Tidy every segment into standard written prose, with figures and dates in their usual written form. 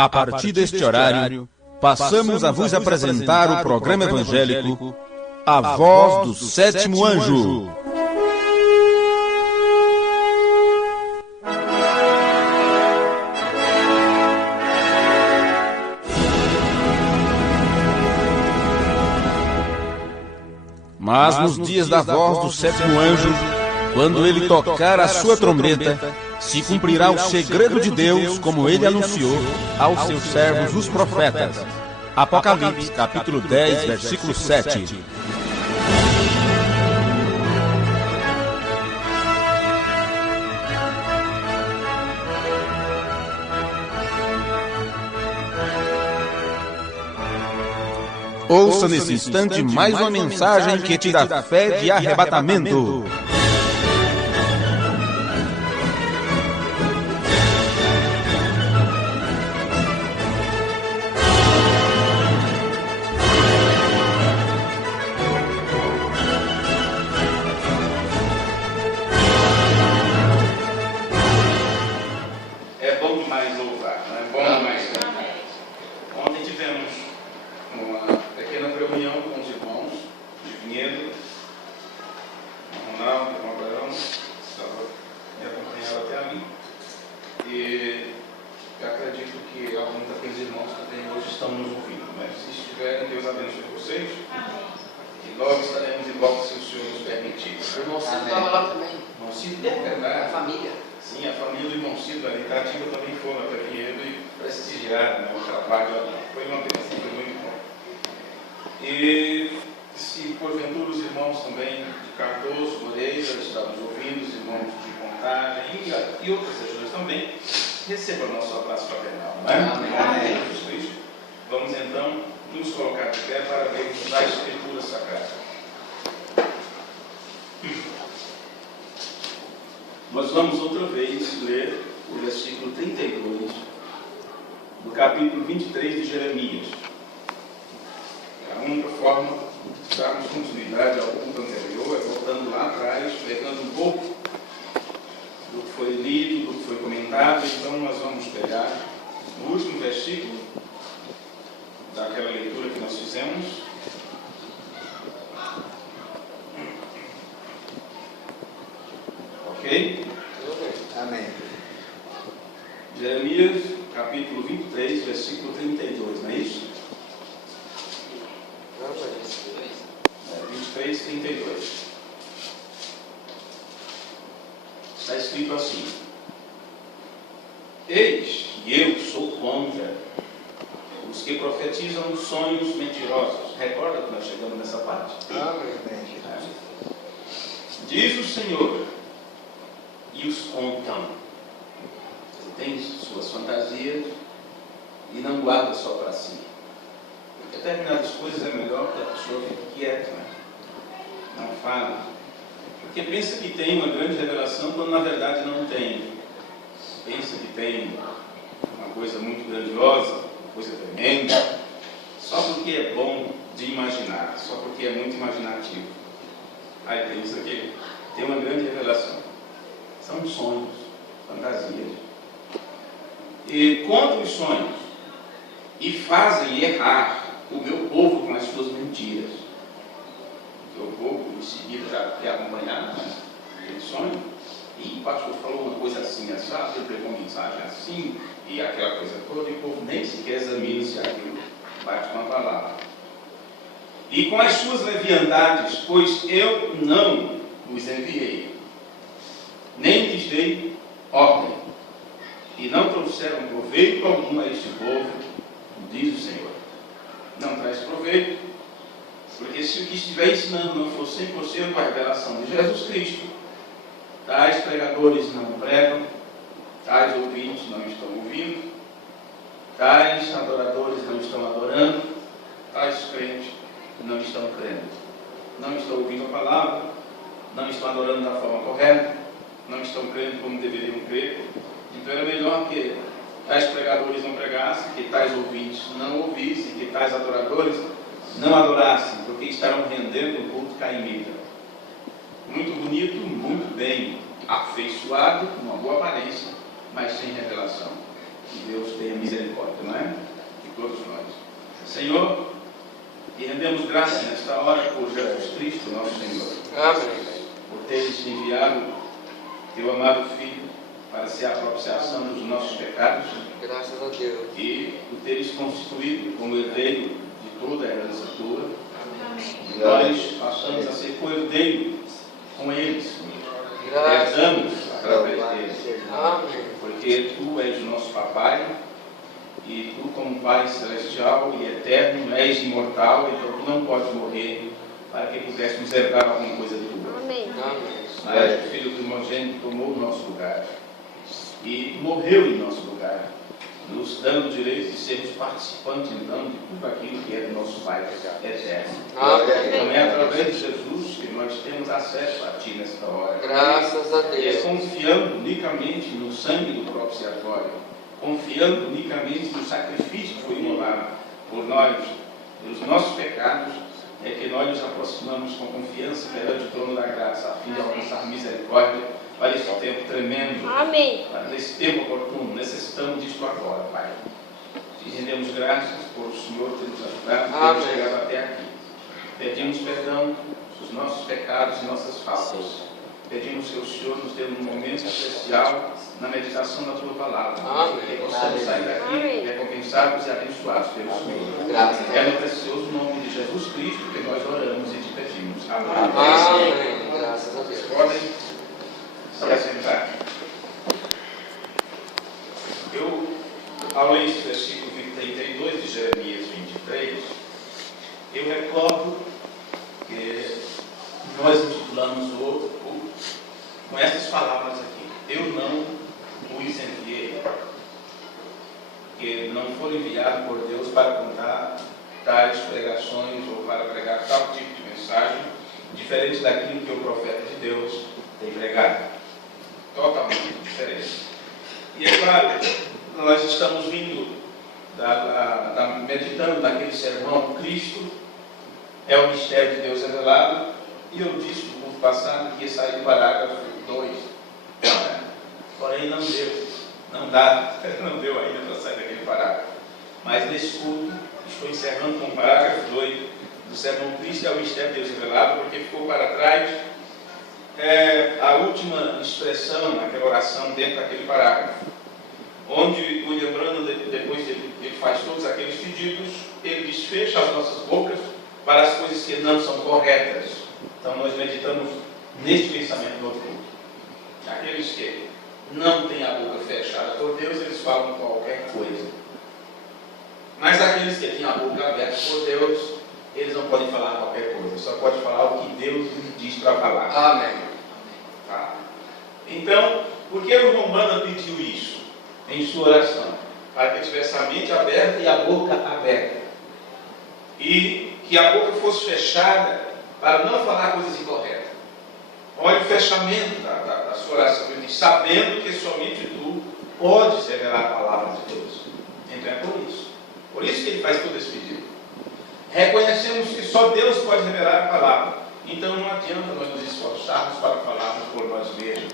A partir deste horário, passamos a vos apresentar o programa evangélico A Voz do Sétimo Anjo. Mas nos dias da voz do sétimo anjo, quando ele tocar a sua trombeta, se cumprirá o segredo de Deus, como ele anunciou aos seus servos os profetas. Apocalipse, capítulo 10, versículo 7. Ouça nesse instante mais uma mensagem que te dá fé de arrebatamento. É bom demais louvar, não é bom demais cantar. Ontem tivemos uma pequena reunião com os irmãos de Vinhedo, o Ronaldo, o Abraão, estava me acompanhando até ali, e eu acredito que alguns daqueles irmãos também hoje estão nos ouvindo, né? Se estiverem, Deus abençoe vocês. Amém. E logo estaremos de volta, se o Senhor nos permitir. O irmão Cido estava lá também. O irmão Cido, a família. Sim, a família do irmão Cido, a Itativa também foram até Vinhedo e prestigiaram, né, o trabalho ali. Foi uma bênção muito bom. E se porventura os irmãos também de Cardoso, Moreira, estavam ouvindo, os irmãos de Contagem e outras regiões também, recebam o nosso abraço fraternal. Amém. Amém. Jesus Cristo. Vamos então nos colocar de pé para vermos a Escritura Sagrada. Nós vamos outra vez ler o versículo 32 do capítulo 23 de Jeremias. A única forma de darmos continuidade ao culto anterior é voltando lá atrás, pegando um pouco do que foi lido, do que foi comentado. Então nós vamos pegar o último versículo daquela leitura que nós fizemos. Ok? Amém. Jeremias, capítulo 23, versículo 32, não é isso? 23, 32. Está escrito assim: Eis que eu sou contra os que profetizam sonhos mentirosos. Recorda que nós chegamos nessa parte? Amém. Diz o Senhor, e os contam. Você tem suas fantasias e não guarda só para si. Porque determinadas coisas é melhor que a pessoa fique quieta, né? Não fala. Porque pensa que tem uma grande revelação quando na verdade não tem. Pensa que tem uma coisa muito grandiosa, uma coisa tremenda, só porque é bom de imaginar, só porque é muito imaginativo. Aí pensa que tem uma grande revelação. São sonhos, fantasias. E contam os sonhos e fazem errar o meu povo com as suas mentiras. O povo em seguida já quer acompanhar, né, aquele sonho. E o pastor falou uma coisa assim, assado, ele pegou uma mensagem assim, e aquela coisa toda, e o povo nem sequer examina se aquilo bate com a palavra. E com as suas leviandades, pois eu não os enviei, nem lhes dei ordem, e não trouxeram proveito algum a este povo, diz o Senhor. Não traz proveito, porque se o que estiver ensinando não for 100% a revelação de Jesus Cristo, tais pregadores não pregam, tais ouvintes não estão ouvindo, tais adoradores não estão adorando, tais crentes não estão crendo, não estão ouvindo a palavra, não estão adorando da forma correta, não estão crendo como deveriam crer. Então era melhor que tais pregadores não pregassem, que tais ouvintes não ouvissem, que tais adoradores não adorassem, porque estarão rendendo o culto caimita. Muito bonito, muito bem afeiçoado, com uma boa aparência, mas sem revelação. que Deus tenha misericórdia, não é? De todos nós. Senhor, e rendemos graça nesta hora por Jesus Cristo, nosso Senhor. Amém. Por teres enviado teu amado Filho para ser a propiciação dos nossos pecados Graças a Deus. e por teres constituído como herdeiro de toda a herança tua. Amém. Nós passamos a ser co-herdeiro com eles, Graças. herdamos através deles, Amém. porque tu és o nosso papai e tu, como Pai celestial e eterno, és imortal, então tu não podes morrer para que pudéssemos herdar alguma coisa tua. Amém. Amém. Mas o Filho primogênito tomou o nosso lugar e morreu em nosso lugar, nos dando o direito de sermos participantes, então, de tudo aquilo que é do nosso Pai eterno. Amém. Então é através de Jesus que nós temos acesso a Ti nesta hora. Graças a E é Deus. confiando unicamente no sangue do propiciatório, confiando unicamente no sacrifício que foi imolado por nós, pelos nossos pecados, é que nós nos aproximamos com confiança perante o trono da graça, a fim de alcançar misericórdia para esse tempo tremendo, Amém. para nesse tempo oportuno. Necessitamos disso agora, Pai. Te rendemos graças por o Senhor ter nos ajudado, ter nos Amém. chegado até aqui. Pedimos perdão dos nossos pecados e nossas faltas. Pedimos que o Senhor nos dê um momento especial na meditação da Tua Palavra. Amém. Que possamos sair daqui Amém. recompensados e abençoados pelo Senhor. Graças a É Deus. no precioso nome de Jesus Cristo que nós oramos e te pedimos. Amém. Amém. Graças a Vocês Deus. podem se assentar. Ao ler esse versículo 32 de Jeremias 23, eu recordo que nós intitulamos o com essas palavras aqui: eu não os enviei, que não foram enviados por Deus para contar tais pregações ou para pregar tal tipo de mensagem, diferente daquilo que o profeta de Deus tem pregado. Totalmente diferente. E é claro, nós estamos vindo meditando naquele sermão: Cristo é o mistério de Deus revelado, e eu disse no culto passado que ia sair do parágrafo 2, porém não deu, não deu ainda para sair daquele parágrafo. Mas nesse culto estou encerrando com o parágrafo 2 do sermão: Cristo é o mistério de Deus revelado, porque ficou para trás a última expressão naquela oração dentro daquele parágrafo, onde William Branham, depois ele faz todos aqueles pedidos, ele desfecha as nossas bocas para as coisas que não são corretas. Então nós meditamos neste pensamento no outro culto. Aqueles que não têm a boca fechada por Deus, eles falam qualquer coisa. Mas aqueles que têm a boca aberta por Deus, eles não podem falar qualquer coisa, só pode falar o que Deus lhes diz para falar. Amém. Tá? Então, por que o irmão Branham pediu isso em sua oração? Para que tivesse a mente aberta e a boca aberta. E que a boca fosse fechada para não falar coisas incorretas. Olha o fechamento da sua oração. Ele diz: sabendo que somente tu podes revelar a palavra de Deus. Então é por isso. Por isso que ele faz todo esse pedido. Reconhecemos que só Deus pode revelar a palavra. Então não adianta nós nos esforçarmos para falarmos por nós mesmos.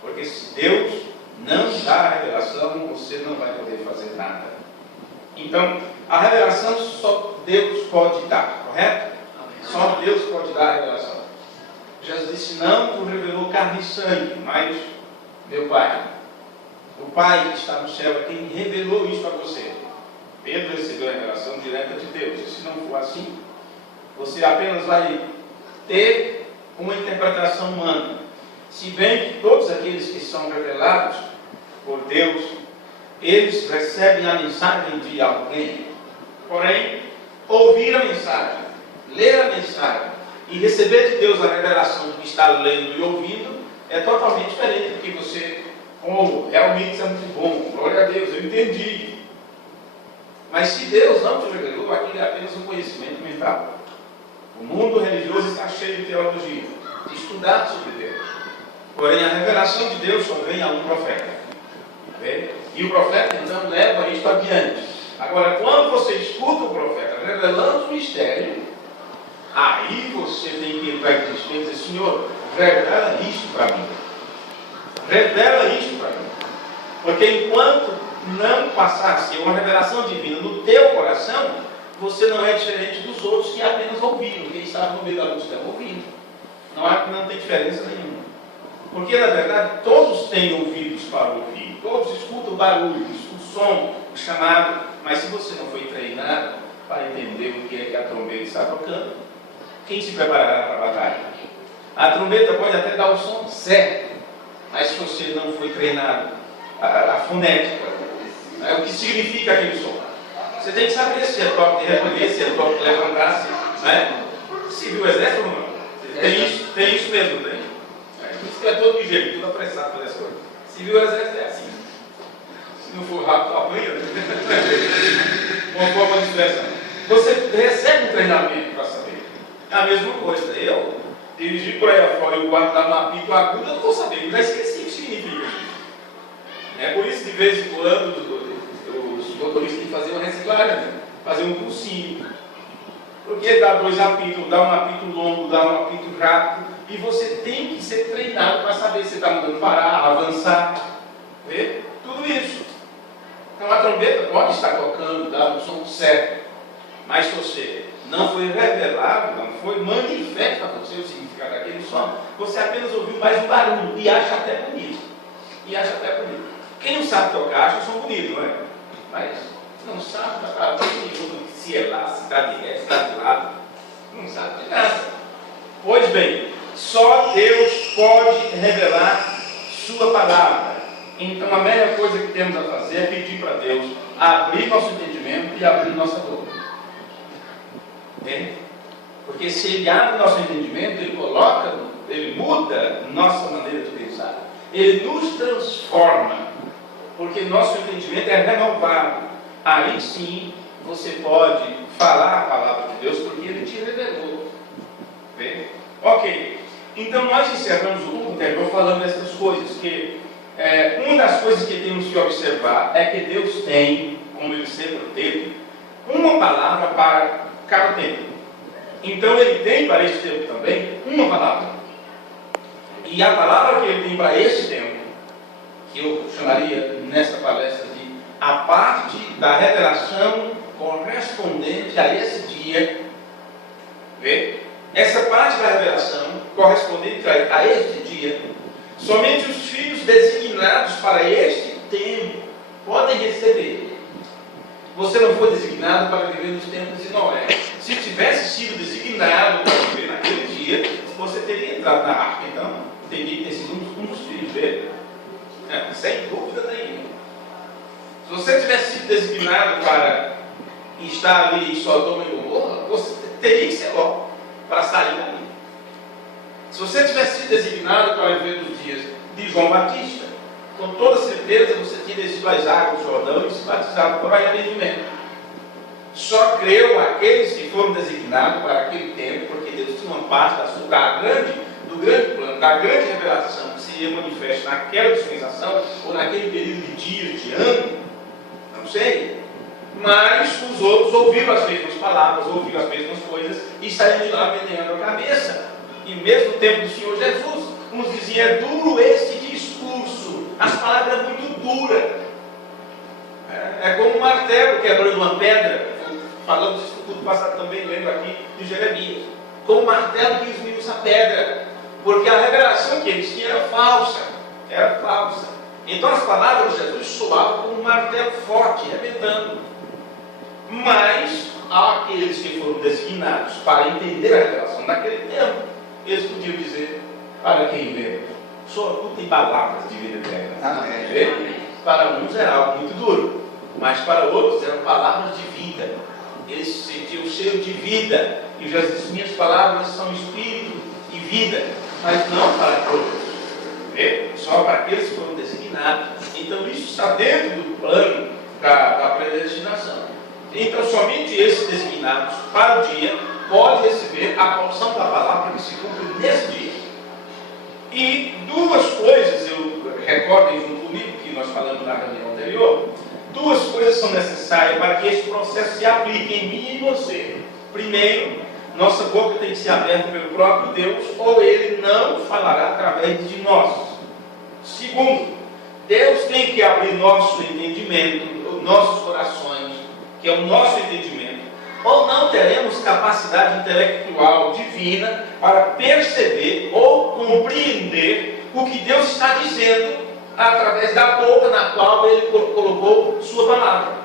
Porque se Deus não dá a revelação, você não vai poder fazer nada. Então, a revelação só Deus pode dar, correto? Só Deus pode dar a revelação. Jesus disse: não tu revelou carne e sangue, mas meu Pai. O Pai que está no céu é quem revelou isso a você. Pedro recebeu a revelação direta de Deus. E se não for assim, você apenas vai ter uma interpretação humana. Se bem que todos aqueles que são revelados por Deus, eles recebem a mensagem de alguém. Porém, ouvir a mensagem, ler a mensagem e receber de Deus a revelação do que está lendo e ouvindo é totalmente diferente do que você: oh, realmente isso é muito bom, glória a Deus, eu entendi. Mas se Deus não te revelou, aquilo é apenas um conhecimento mental. O mundo religioso está cheio de teologia, de estudar sobre Deus. Porém, a revelação de Deus só vem a um profeta. E o profeta então leva isto adiante. Agora, quando você escuta o profeta revelando o mistério, aí você tem que entrar em desespero e dizer: Senhor, revela isto para mim. Revela isto para mim. Porque enquanto não passar a ser uma revelação divina no teu coração, você não é diferente dos outros que apenas ouviram. Quem estava no meio da multidão ouvindo. Não tem diferença nenhuma. Porque, na verdade, todos têm ouvidos para ouvir. Todos escutam o barulho, o som, o chamado. Mas se você não foi treinado para entender o que é que a trombeta está tocando, quem se preparará para a batalha? A trombeta pode até dar o som certo, mas se você não foi treinado, a fonética, o que significa aquele som? Você tem que saber se é toque de recolher, se é toque de levantar, se viu o exército ou não. Tem isso mesmo, tem? Isso que é todo ligeiro, tudo apressado para as coisas. Se viu o exército é assim. Se não for rápido, apanha. Uma forma de expressão. Você recebe um treinamento para saber. É a mesma coisa. Eu dirigi por aí afora e o guarda dá uma apito aguda, eu não vou saber, eu já esqueci o que significa. É por isso que de vez em quando os motoristas têm que fazer uma reciclagem, fazer um cursinho. Porque dá 2 apitos, dá um apito longo, dá um apito rápido, e você tem que ser treinado para saber se está mandando parar, avançar. Vê? Tudo isso. Então a trombeta pode estar tocando, dando o som certo, mas se você não foi revelado, não foi manifesto para você o significado daquele som, você apenas ouviu mais um barulho e acha até bonito. Quem não sabe tocar acha o som bonito, não é? Mas não sabe tocar se é lá, se está de ré, se está de lado, não sabe de nada. Pois bem, só Deus pode revelar sua palavra. Então a melhor coisa que temos a fazer é pedir para Deus abrir nosso entendimento e abrir nossa boca. Entende? Porque se Ele abre nosso entendimento, Ele muda nossa maneira de pensar. Ele nos transforma. Porque nosso entendimento é renovado. Aí sim você pode falar a palavra de Deus, porque Ele te revelou. Vê? Ok. Então nós encerramos o culto anterior falando dessas coisas, que uma das coisas que temos que observar é que Deus tem, como Ele sempre teve, uma palavra para cada tempo. Então Ele tem para esse tempo também uma palavra. E a palavra que Ele tem para esse tempo, que eu chamaria nessa palestra de a parte da revelação correspondente a esse dia, vê? Essa parte da revelação correspondente a este dia, somente os filhos designados para este tempo podem receber. Você não foi designado para viver nos tempos de Noé. Se tivesse sido designado para viver naquele dia, você teria entrado na arca. Então, teria que ter sido um dos filhos dele. Sem dúvida nenhuma. Se você tivesse sido designado para estar ali em Sodoma e Gomorra, você teria que ser Ló, para sair dali. Se você tivesse sido designado para viver nos dias de João Batista, com toda certeza você tinha descido as águas do Jordão e se batizado por arrependimento. Só creu aqueles que foram designados para aquele tempo, porque Deus tinha uma parte do grande plano, da grande revelação que seria manifesta naquela dispensação, ou naquele período de dias, de ano, não sei. Mas os outros ouviram as mesmas palavras, ouviram as mesmas coisas e saíram de lá meneando a cabeça. E mesmo no tempo do Senhor Jesus, uns diziam: é duro este discurso, as palavras são muito duras. É como um martelo quebrando uma pedra. Falamos isso no culto passado também, lembro aqui de Jeremias. Como um martelo que esmiuça a pedra, porque a revelação que eles tinham era falsa. Então as palavras de Jesus soavam como um martelo forte, arrebentando. Mas há aqueles que foram designados para entender a revelação naquele tempo, eles podiam dizer: para quem vê, só tem palavras de vida eterna. Amém. Para uns era algo muito duro, mas para outros eram palavras de vida. Eles sentiam o cheiro de vida, e Jesus disse: minhas palavras são espírito e vida, mas não para todos. Só para aqueles que foram designados. Então isso está dentro do plano da predestinação. Então somente esses designados para o dia podem receber a porção da palavra que se cumpre nesse dia. E duas coisas, recordem junto comigo que nós falamos na reunião anterior, duas coisas são necessárias para que esse processo se aplique em mim e em você. Primeiro, nossa boca tem que ser aberta pelo próprio Deus, ou Ele não falará através de nós. Segundo, Deus tem que abrir nosso entendimento, nossos corações, que é o nosso entendimento, ou não teremos capacidade intelectual divina para perceber ou compreender o que Deus está dizendo através da boca na qual Ele colocou sua palavra.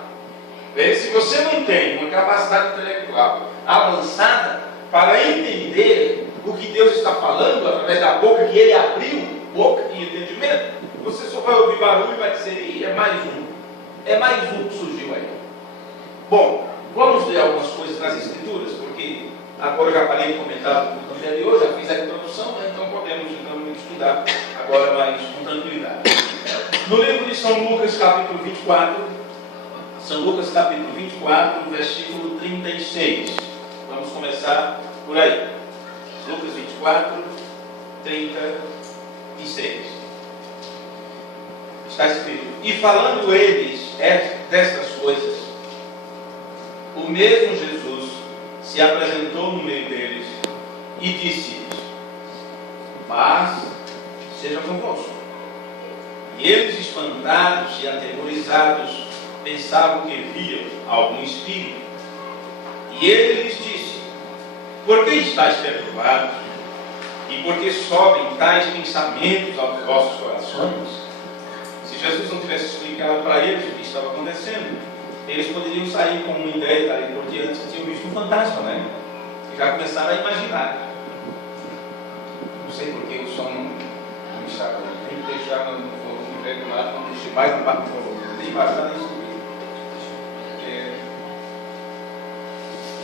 Se você não tem uma capacidade intelectual avançada para entender o que Deus está falando através da boca que Ele abriu, boca e entendimento, você só vai ouvir barulho e vai dizer, é mais um que surgiu aí. Bom, vamos ler algumas coisas nas Escrituras, porque agora eu já parei de comentar no culto anterior, já fiz a introdução, então podemos estudar agora mais com tranquilidade. No livro de São Lucas, capítulo 24, São Lucas, capítulo 24, versículo 36. Vamos começar por aí. Lucas 24, 36. Está escrito: E falando eles destas coisas, o mesmo Jesus se apresentou no meio deles e disse-lhes: Paz seja convosco. E eles, espantados e aterrorizados, pensavam que viam algum espírito. E ele lhes disse: Por que estáis perturbados? E por que sobem tais pensamentos aos vossos corações? Se Jesus não tivesse explicado para eles o que estava acontecendo, eles poderiam sair com uma ideia dali por diante, tinham visto um fantasma, né? E já começaram a imaginar. Não sei porque o som não está. Tem que deixar no volume regulado, não deixe mais na parte do volume, nem baixar nem subir.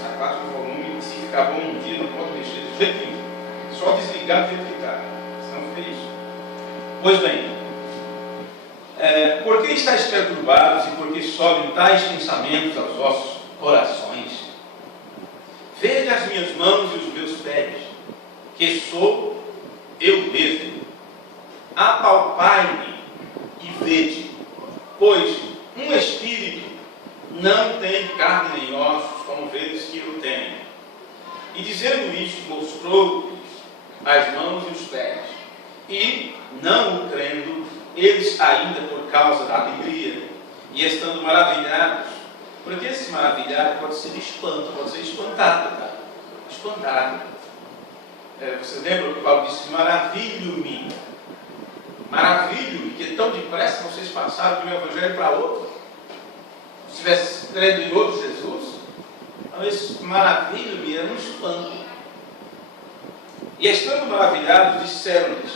Na parte do volume, se ficar bom um dia, não pode mexer do jeito nenhum. Só desligar do jeito que está. Senão fica isso. Pois bem, por que estáis perturbados e por que sobem tais pensamentos aos vossos corações? Vede as minhas mãos e os meus pés, que sou eu mesmo. Apalpai-me e vede, pois um espírito não tem carne nem ossos, como vedes que eu tenho. E dizendo isto, mostrou-lhes as mãos e os pés. E, não o crendo, eles ainda por causa da alegria, e estando maravilhados, porque esse maravilhado pode ser espanto, pode ser espantado, tá? Espantado. Você lembra que Paulo disse: maravilho-me, que tão depressa vocês passaram de um evangelho para outro, se estivesse crendo em outro Jesus. Então esse maravilho-me era um espanto. E estando maravilhados, disseram-lhes,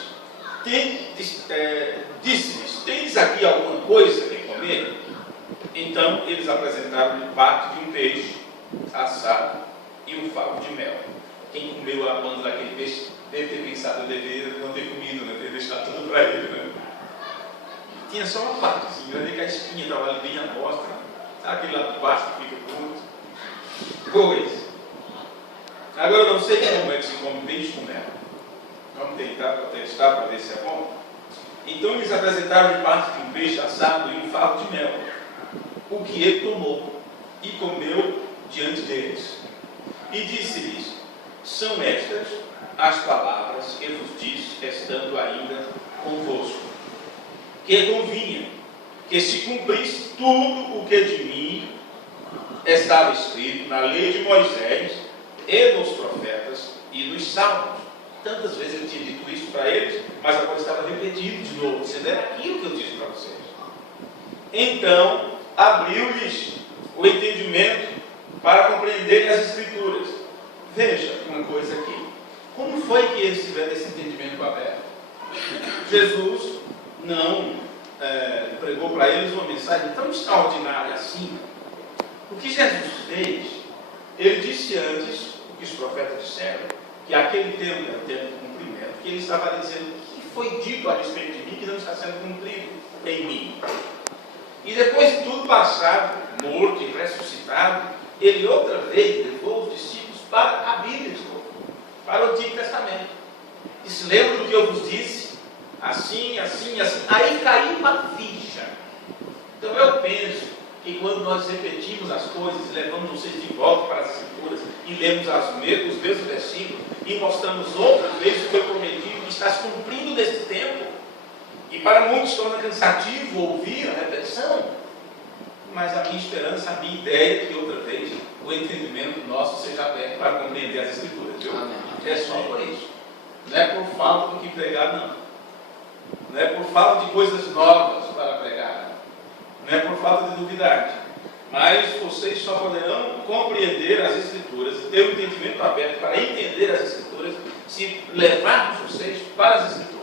disse-lhes: tendes aqui alguma coisa que comer? Então eles apresentaram-lhe parte de um peixe assado e um favo de mel. Quem comeu a banda daquele peixe deve ter pensado: eu deveria não ter comido, né? Ter deixado tudo para ele, né? Tinha só uma partezinha, eu que a espinha estava ali bem à mostra, sabe aquele lá de baixo que fica pronto? Pois, agora eu não sei como é que se come peixe com mel. Vamos tentar para testar para ver se é bom. Então eles apresentaram-lhe parte de um peixe assado e um favo de mel, o que ele tomou e comeu diante deles. E disse-lhes: são estas as palavras que vos disse, estando ainda convosco, que convinha que se cumprisse tudo o que de mim estava escrito na lei de Moisés e nos profetas e nos salmos. Tantas vezes eu tinha dito isso para eles, mas agora estava repetindo de novo, dizendo: era aquilo que eu disse para vocês. Então abriu-lhes o entendimento para compreenderem as Escrituras. Veja uma coisa aqui: como foi que eles tiveram esse entendimento aberto? Jesus não pregou para eles uma mensagem tão extraordinária assim. O que Jesus fez, ele disse antes o que os profetas disseram, que aquele tempo era o tempo de cumprimento, que ele estava dizendo que foi dito a respeito de mim que não está sendo cumprido em mim. E depois de tudo passado, morto e ressuscitado, ele outra vez levou os discípulos para a Bíblia de novo, para o Antigo Testamento. Disse: lembra do que eu vos disse? Assim, assim, assim. Aí caiu uma ficha. Então eu penso que quando nós repetimos as coisas, levamos vocês de volta para as Escrituras e lemos os mesmos versículos e mostramos outras vezes o que eu prometi que está se cumprindo nesse tempo, E para muitos torna cansativo ouvir a repetição. Mas a minha esperança, a minha ideia é que outra vez o entendimento nosso seja aberto para compreender as Escrituras. Viu? É só por isso. Não é por falta do que pregar, não. Não é por falta de coisas novas para pregar. Não é por falta de novidade. Mas vocês só poderão compreender as Escrituras e ter o entendimento aberto para entender as Escrituras se levarmos vocês para as Escrituras.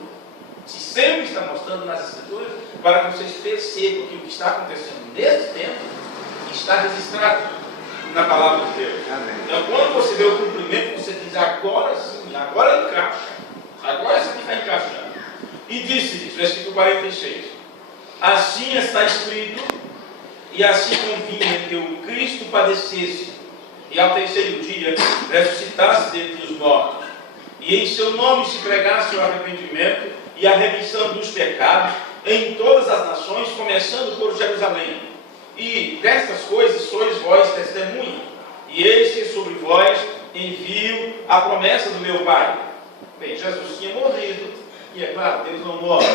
Se sempre está mostrando nas Escrituras para que vocês percebam que o que está acontecendo nesse tempo está registrado na palavra de Deus. Amém. Então, quando você vê o cumprimento, você diz: agora sim, agora encaixa. Agora isso aqui está encaixando. E disse-lhes, versículo 46: assim está escrito, e assim convinha que o Cristo padecesse e ao terceiro dia ressuscitasse dentre os mortos, e em seu nome se pregasse o arrependimento e a remissão dos pecados em todas as nações, começando por Jerusalém. E destas coisas sois vós testemunha, e eis que sobre vós envio a promessa do meu Pai. Bem, Jesus tinha morrido, e é claro, Deus não morre,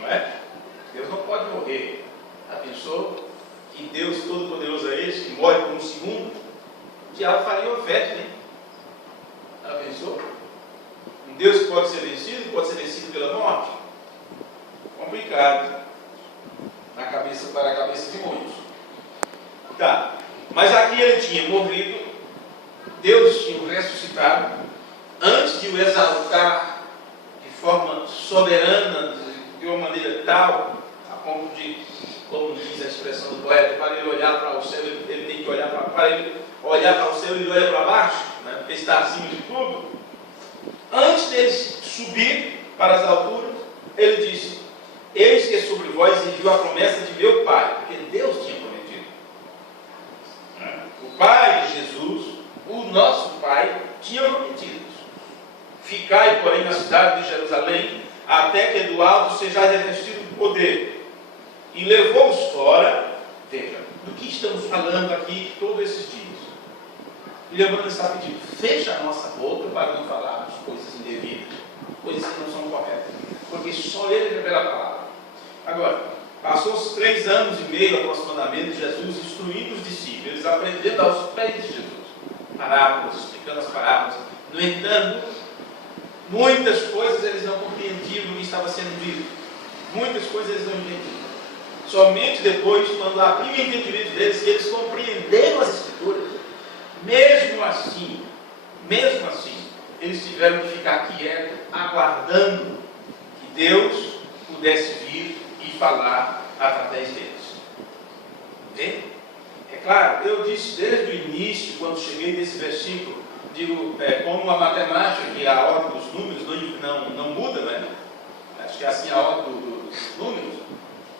não é? Deus não pode morrer. Já pensou que Deus Todo-Poderoso é esse, que morre por um segundo? O diabo faria oferta, hein? Já pensou? Um Deus que pode ser vencido pela morte? Complicado. Para a cabeça de muitos. Tá. Mas aqui ele tinha morrido, Deus tinha o ressuscitado, antes de o exaltar de forma soberana, de uma maneira tal, a ponto de, como diz a expressão do poeta, para ele olhar para o céu, ele tem que olhar para ele olhar para o céu, ele olha para baixo, né, porque está acima de tudo. Antes dele subir para as alturas, ele disse: eis que sobre vós envio a promessa de meu Pai, porque Deus tinha prometido. O Pai de Jesus, o nosso Pai, tinha prometido: ficai, porém, na cidade de Jerusalém, até que do alto sejais revestido de poder. E levou-os fora. Veja, do que estamos falando aqui todos esses dias. E lembrando, está pedindo: fecha a nossa boca para não falarmos coisas indevidas, coisas que não são corretas, porque só Ele revela a palavra. Agora, passou-se 3 anos e meio aproximadamente, Jesus instruindo os discípulos, eles aprendendo aos pés de Jesus, parábolas, explicando as parábolas. No entanto, muitas coisas eles não compreendiam do que estava sendo dito, muitas coisas eles não entendiam. Somente depois, quando abriu o entendimento deles, que eles compreenderam as Escrituras, mesmo assim, eles tiveram que ficar quietos, aguardando que Deus pudesse vir e falar através deles. Vê? É claro, eu disse desde o início, quando cheguei nesse versículo, digo, como a matemática, que a ordem dos números não muda, né? Acho que é assim a ordem dos números.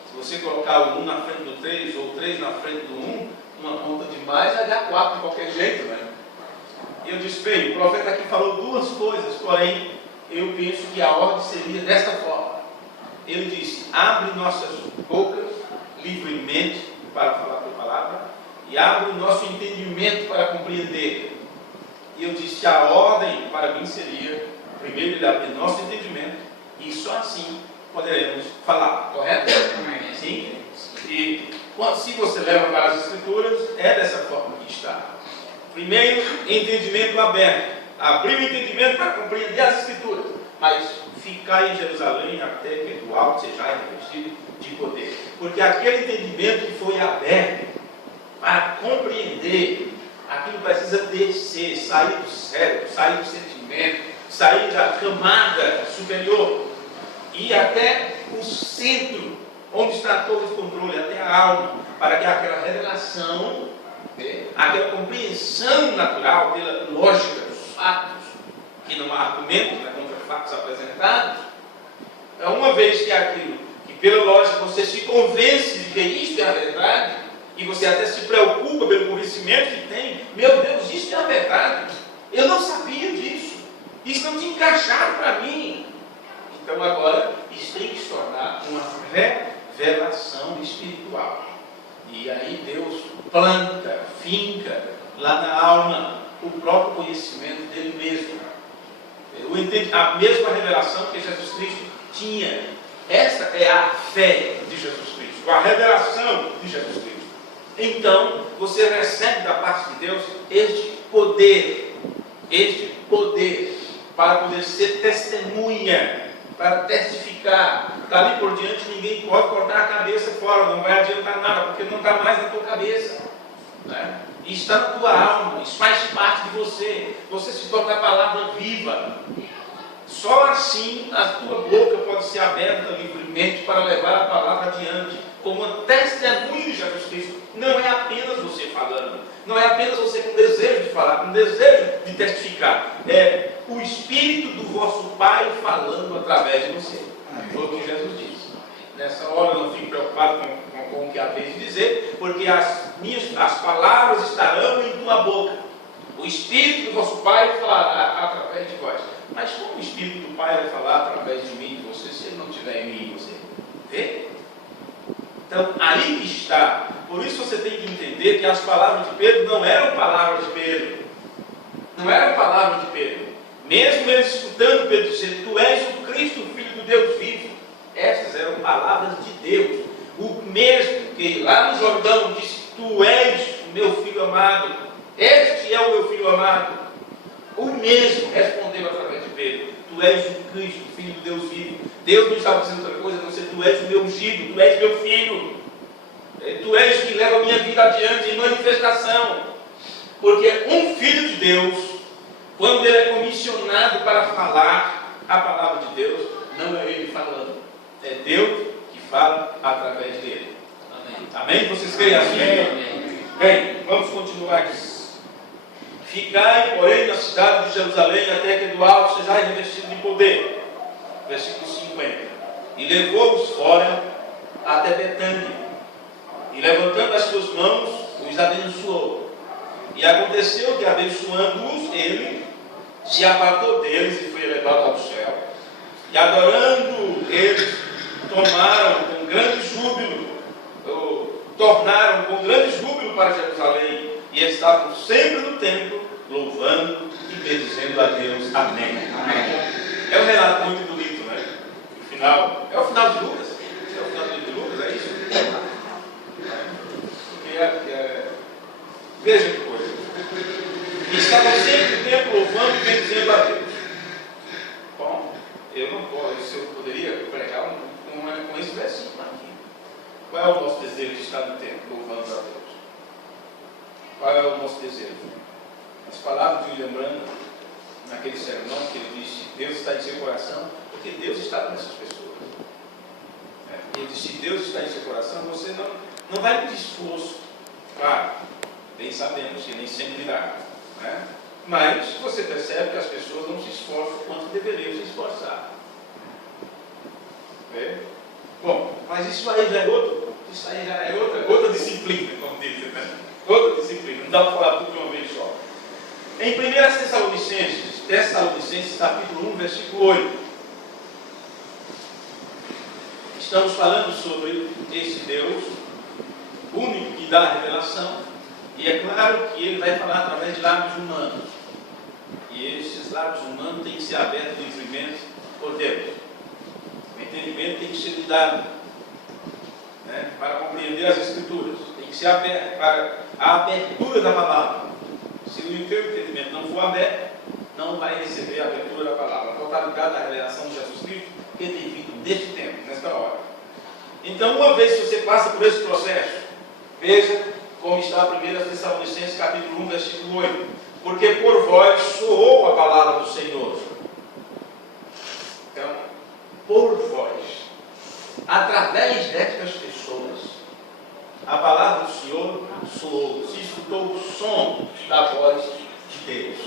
Se você colocar o 1 na frente do 3, ou o 3 na frente do 1, uma conta de mais vai dar 4 de qualquer jeito, né? E eu disse: bem, o profeta aqui falou 2 coisas, porém, eu penso que a ordem seria desta forma. Ele disse: abre nossas bocas livremente para falar a tua palavra, e abre o nosso entendimento para compreender. E eu disse que a ordem para mim seria: primeiro ele abrir nosso entendimento, e só assim poderemos falar, correto? Sim? E se você leva para as Escrituras, é dessa forma que está. Primeiro, entendimento aberto. Abrir o entendimento para compreender as Escrituras. Mas ficar em Jerusalém até que do alto seja revestido de poder. Porque aquele entendimento que foi aberto para compreender, aquilo precisa descer, sair do cérebro, sair do sentimento, sair da camada superior e até o centro, onde está todo o controle, até a alma, para que aquela revelação, aquela compreensão natural pela lógica dos fatos, que não há argumentos, né, contra fatos apresentados, uma vez que aquilo, que pela lógica você se convence de que isto é a verdade, e você até se preocupa pelo conhecimento que tem, meu Deus, isto é a verdade, eu não sabia disso, isso não tinha encaixado para mim. Então agora, isso tem que se tornar uma revelação espiritual. E aí Deus planta, finca lá na alma o próprio conhecimento dele mesmo. A mesma revelação que Jesus Cristo tinha Essa é a fé de Jesus Cristo, a revelação de Jesus Cristo. Então, você recebe da parte de Deus este poder para poder ser testemunha, para testificar. Dali por diante ninguém pode cortar a cabeça fora, não vai adiantar nada, porque não está mais na tua cabeça, né? E está na tua alma, isso faz parte de você. Você se torna a palavra viva. Só assim a tua boca pode ser aberta livremente para levar a palavra adiante, como uma testemunha de Jesus Cristo. Não é apenas você falando, não é apenas você com desejo de falar, com desejo de testificar. É o Espírito do vosso Pai falando através de você. Foi o que Jesus disse. Nessa hora eu não fico preocupado com o que há vez de dizer, porque as palavras estarão em tua boca. O Espírito do vosso Pai falará através de vós. Mas como o Espírito do Pai vai falar através de mim e de você, se ele não estiver em mim e você? Vê? Então, aí que está. Por isso você tem que entender que as palavras de Pedro não eram palavras de Pedro. Não eram palavras de Pedro. Mesmo ele escutando Pedro dizer, tu és o Cristo, o Filho do Deus vivo. Essas eram palavras de Deus. O mesmo que lá no Jordão disse, tu és o meu Filho amado. Este é o meu Filho amado. O mesmo respondeu através de Pedro, tu és o Cristo, o Filho do Deus vivo. Deus não estava dizendo outra coisa, a não ser, tu és o meu ungido, tu és meu filho. Tu és o que leva a minha vida adiante em manifestação. Porque um filho de Deus, quando ele é comissionado para falar a palavra de Deus, não é ele falando, é Deus que fala através dele. Amém? Amém? Vocês creem assim? Amém. Bem, vamos continuar aqui. Ficai, porém, na cidade de Jerusalém, até que do alto sejais revestido de poder. Versículo 50. E levou-os fora até Betânia. E levantando as suas mãos, os abençoou. E aconteceu que, abençoando-os, ele se apartou deles e foi elevado ao céu. E adorando eles, tornaram com grande júbilo para Jerusalém. E estavam sempre no templo, louvando e bendizendo a Deus. Amém. Amém. É um relato muito bonito, né? O final, é o final de Lucas. É o final de Lucas, é isso? Veja que coisa. Estavam sempre no templo, louvando e bendizendo a Deus. Bom, eu não posso, eu poderia pregar com esse versículo aqui. Qual é o nosso desejo de estar no templo, louvando a Deus? Qual é o nosso desejo? As palavras de William Branham, naquele sermão que ele disse, Deus está em seu coração, porque Deus está nessas pessoas. Ele disse, se Deus está em seu coração, você não vai pedir esforço. Claro, bem sabemos que nem sempre dá. Né? Mas você percebe que as pessoas não se esforçam quanto deveriam se esforçar. Bom, mas isso aí já é outra disciplina, como dizem, né? Outra disciplina, não dá para falar tudo de uma vez só. Em 1 Tessalonicenses capítulo 1, versículo 8, estamos falando sobre esse Deus único que dá a revelação, e é claro que ele vai falar através de lábios humanos, e esses lábios humanos têm que ser abertos livremente por Deus. O entendimento tem que ser lhe dado, né, para compreender as Escrituras, tem que ser aberto para a abertura da palavra. Se o teu entendimento não for aberto, não vai receber a abertura da palavra, a totalidade da revelação de Jesus Cristo, que tem vindo neste tempo, nesta hora. Então, uma vez que você passa por esse processo, veja como está 1 Tessalonicenses capítulo 1, versículo 8. Porque por vós soou a palavra do Senhor. Então, por vós, através destas pessoas, a palavra do Senhor soou, se escutou o som da voz de Deus.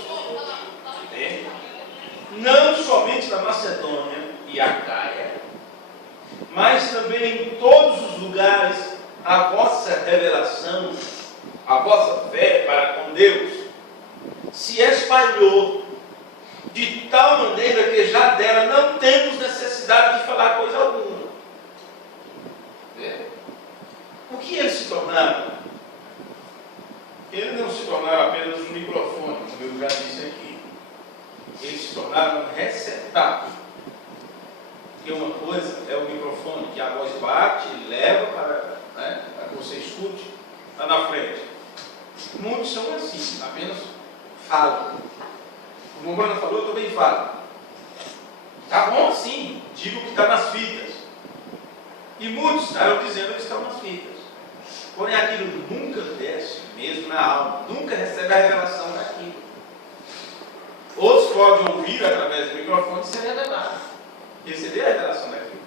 Não somente na Macedônia e Acaia, mas também em todos os lugares, a vossa revelação, a vossa fé para com Deus, se espalhou de tal maneira que já dela não temos necessidade de falar coisa alguma. O que eles se tornaram? Eles não se tornaram apenas um microfone, como eu já disse aqui. Eles se tornaram receptáculos. Porque uma coisa é o microfone, que a voz bate e leva para que você escute lá na frente. Muitos são assim, apenas falam. Como o Bruno falou, eu também falo. Tá bom assim, digo que está nas fitas. E muitos estarão dizendo que estão nas fitas. Porém, aquilo nunca desce mesmo na alma, nunca recebe a revelação daquilo. Outros podem ouvir através do microfone e ser revelados, receber a revelação daquilo.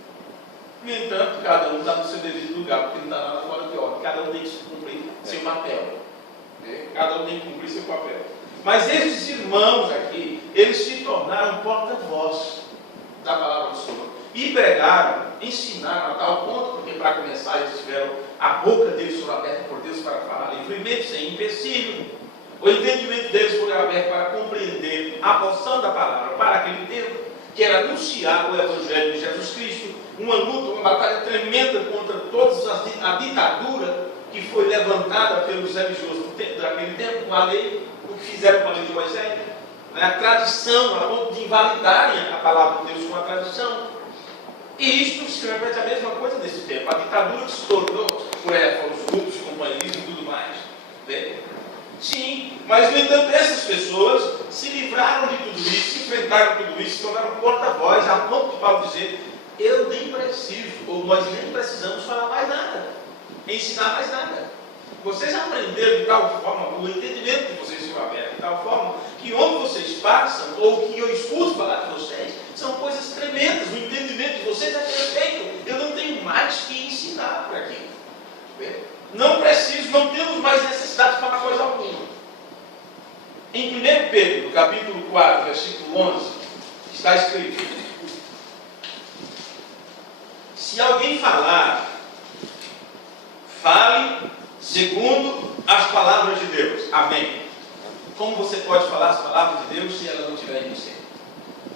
No entanto, cada um está no seu devido lugar, porque não está nada fora de ordem. Cada um tem que cumprir seu papel. Cada um tem que cumprir seu papel. Mas esses irmãos aqui, eles se tornaram porta-voz da palavra do Senhor. E pregaram, ensinaram a tal ponto, porque para começar eles tiveram a boca deles foi aberta por Deus para falar livremente, sem empecilho. O entendimento deles foi aberto para compreender a porção da palavra para aquele tempo, que era anunciar o Evangelho de Jesus Cristo, uma luta, uma batalha tremenda contra toda a ditadura que foi levantada pelos religiosos daquele tempo, com a lei, o que fizeram com a lei de Moisés, a tradição, a ponto de invalidarem a palavra de Deus com a tradição. E isto se repete a mesma coisa nesse tempo. A ditadura que se tornou por os grupos de companheirismo e tudo mais. Bem, sim, mas no entanto essas pessoas se livraram de tudo isso, se enfrentaram tudo isso, se tornaram porta-voz, a ponto de Paulo dizer: eu nem preciso, ou nós nem precisamos falar mais nada, ensinar mais nada. Vocês aprenderam de tal forma, o entendimento de vocês foi aberto de tal forma, que onde vocês passam, ou que eu escuto falar de vocês, são coisas tremendas. O entendimento de vocês é perfeito. Eu não tenho mais que ensinar por aqui. Não preciso, não temos mais necessidade de falar coisa alguma. Em 1 Pedro, no capítulo 4, versículo 11, está escrito: se alguém falar, fale segundo as palavras de Deus. Amém. Como você pode falar as palavras de Deus se ela não estiver em você?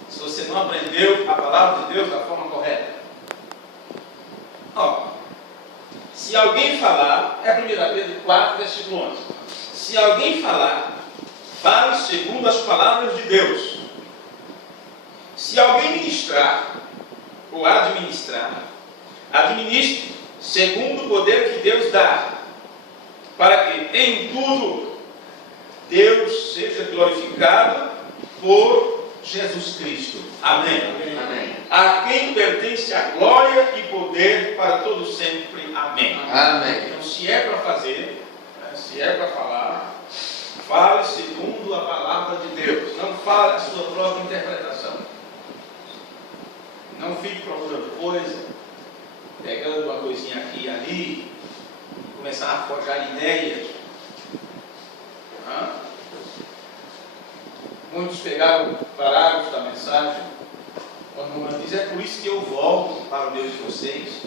Se você não aprendeu a palavra de Deus da forma correta. Se alguém falar, é 1 Pedro 4, versículo 11. Se alguém falar, fale segundo as palavras de Deus. Se alguém ministrar ou administrar, administre segundo o poder que Deus dá, para que em tudo Deus seja glorificado por Jesus Cristo. Amém. Amém. A quem pertence a glória e poder para todo sempre. Amém. Amém. Então, se é para fazer, se é para falar, fale segundo a palavra de Deus. Não fale a sua própria interpretação. Não fique procurando coisa, pegando uma coisinha aqui e ali, começar a forjar ideias. Muitos pegaram parágrafos da mensagem, quando uma diz: é por isso que eu volto para o Deus de vocês.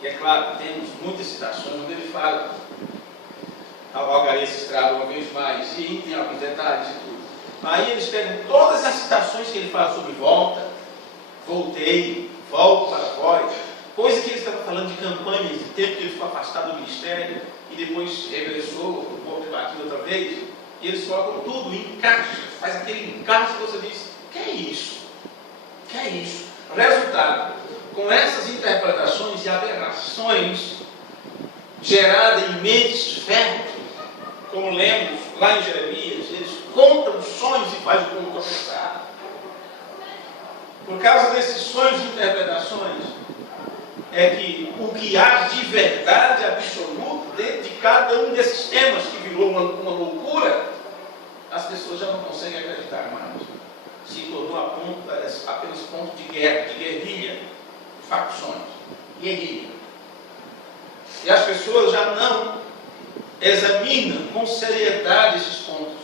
E é claro, temos muitas citações onde ele fala: cavalgarei essa estrada uma vez mais, e tem alguns detalhes e tudo. Aí eles pegam todas as citações que ele fala sobre volta, voltei, volto para vós, coisa que ele estava falando de campanhas, de tempo que ele ficou afastado do ministério, e depois regressou, o povo debatido outra vez, e eles colocam tudo em encaixe, faz aquele encaixe que você diz: que é isso? Que é isso? Resultado, com essas interpretações e aberrações geradas em mentes férteis, como lemos lá em Jeremias, eles contam sonhos e fazem o povo tropeçar. Por causa desses sonhos e interpretações, é que o que há de verdade absoluta dentro de cada um desses temas, que virou uma loucura, as pessoas já não conseguem acreditar mais. Se tornou apenas ponto de guerra, de guerrilha, de facções, guerrilha. E as pessoas já não examinam com seriedade esses pontos.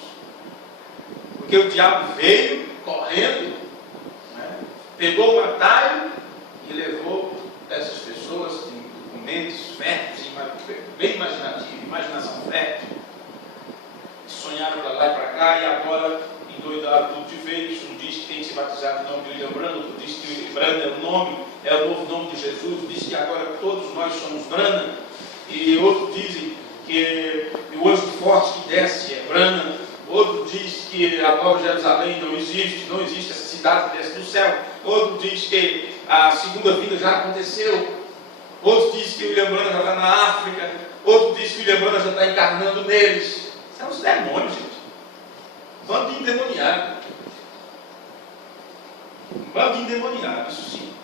Porque o diabo veio correndo, pegou o atalho e levou essas pessoas com mentes férteis, bem imaginativas, imaginação fértil, sonharam para lá e para cá, e agora endoidaram tudo de vez. Um diz que tem que se batizar no nome de William Branham, outro diz que Branham é o novo nome de Jesus, diz que agora todos nós somos Branham, e outros dizem que o anjo forte que desce é Branham, outro diz que a Nova Jerusalém não existe essa cidade que desce do céu, outro diz que a segunda vinda já aconteceu. Outros dizem que o William Branham já está na África. Outros dizem que o William Branham já está encarnando neles. São os demônios, gente. Bando de endemoniado. Bando de endemoniado, isso sim.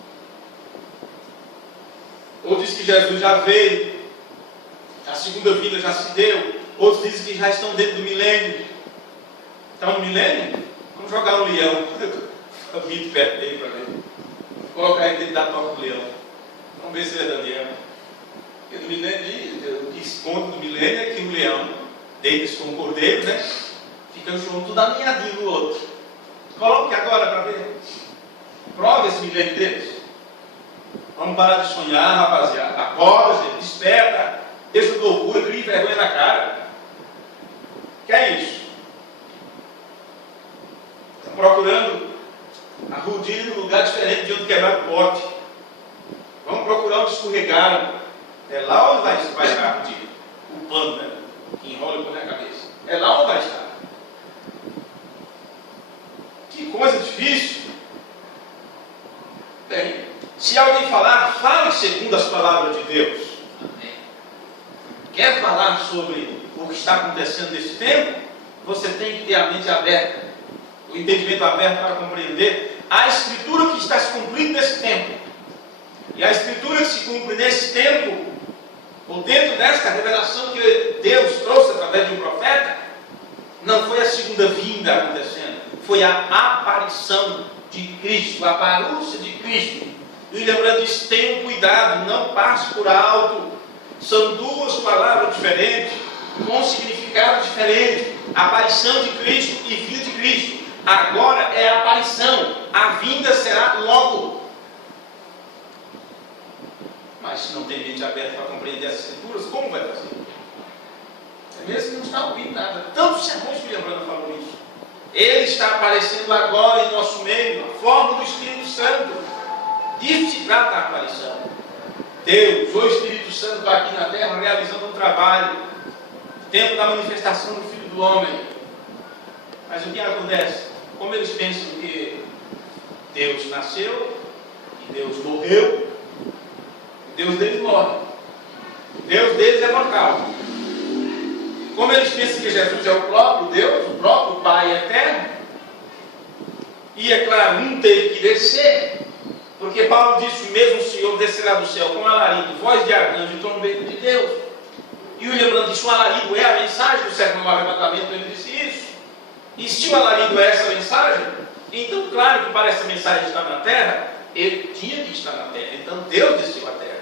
Outros dizem que Jesus já veio. A segunda vinda já se deu. Outros dizem que já estão dentro do milênio. Estão no milênio? Vamos jogar no leão. Eu vi de perto dele para ver. Vou colocar ele dentro da toca do leão. Vamos ver se ele é Daniel. Porque no milênio, o que esconde do milênio é que o leão deita-se com o cordeiro, né? Fica junto, tudo alinhadinho no outro. Coloque agora para ver. Prova esse milênio deles. Vamos parar de sonhar, rapaziada. Acorda, gente, desperta. Deixa o loucura, cria vergonha na cara. Que é isso? Estão procurando a rodilha num lugar diferente de onde quebraram o pote. Vamos procurar onde escorregaram. É lá onde vai estar a rodilha. O pano, né? Que enrola e põe na cabeça. É lá onde vai estar. Que coisa difícil. Bem, se alguém falar, fale segundo as palavras de Deus. Amém. Quer falar sobre o que está acontecendo nesse tempo? Você tem que ter a mente aberta, o entendimento aberto para compreender a Escritura que está se cumprindo nesse tempo. E a Escritura que se cumpre nesse tempo, ou dentro desta revelação que Deus trouxe através de um profeta, não foi a segunda vinda acontecendo, foi a aparição de Cristo, a parúcia de Cristo. E lembrando disso, tenham cuidado, não passe por alto. São duas palavras diferentes, com significado diferente. Aparição de Cristo e vinda de Cristo. Agora é a aparição, a vinda será logo. Mas se não tem mente aberta para compreender as Escrituras, como vai fazer? É mesmo que não está ouvindo nada. Tantos sermões que o William Branham falou isso. Ele está aparecendo agora em nosso meio, a forma do Espírito Santo. Disso se trata a aparição. Deus, o Espírito Santo, está aqui na terra realizando um trabalho. Tempo da manifestação do Filho do Homem. Mas o que acontece? Como eles pensam que Deus nasceu e Deus morreu, Deus deles morre. Deus deles é mortal. Como eles pensam que Jesus é o próprio Deus, o próprio Pai eterno, e é claro, um teve que descer, porque Paulo disse: o mesmo Senhor descerá do céu com alarido, voz de arcanjo e trombeta de Deus. E o William Branham disse: o alarido é a mensagem do sermão do arrebatamento. Ele disse isso. E se o alarido é essa mensagem, então claro que para essa mensagem estar na terra, ele tinha que estar na terra. Então Deus desceu à terra.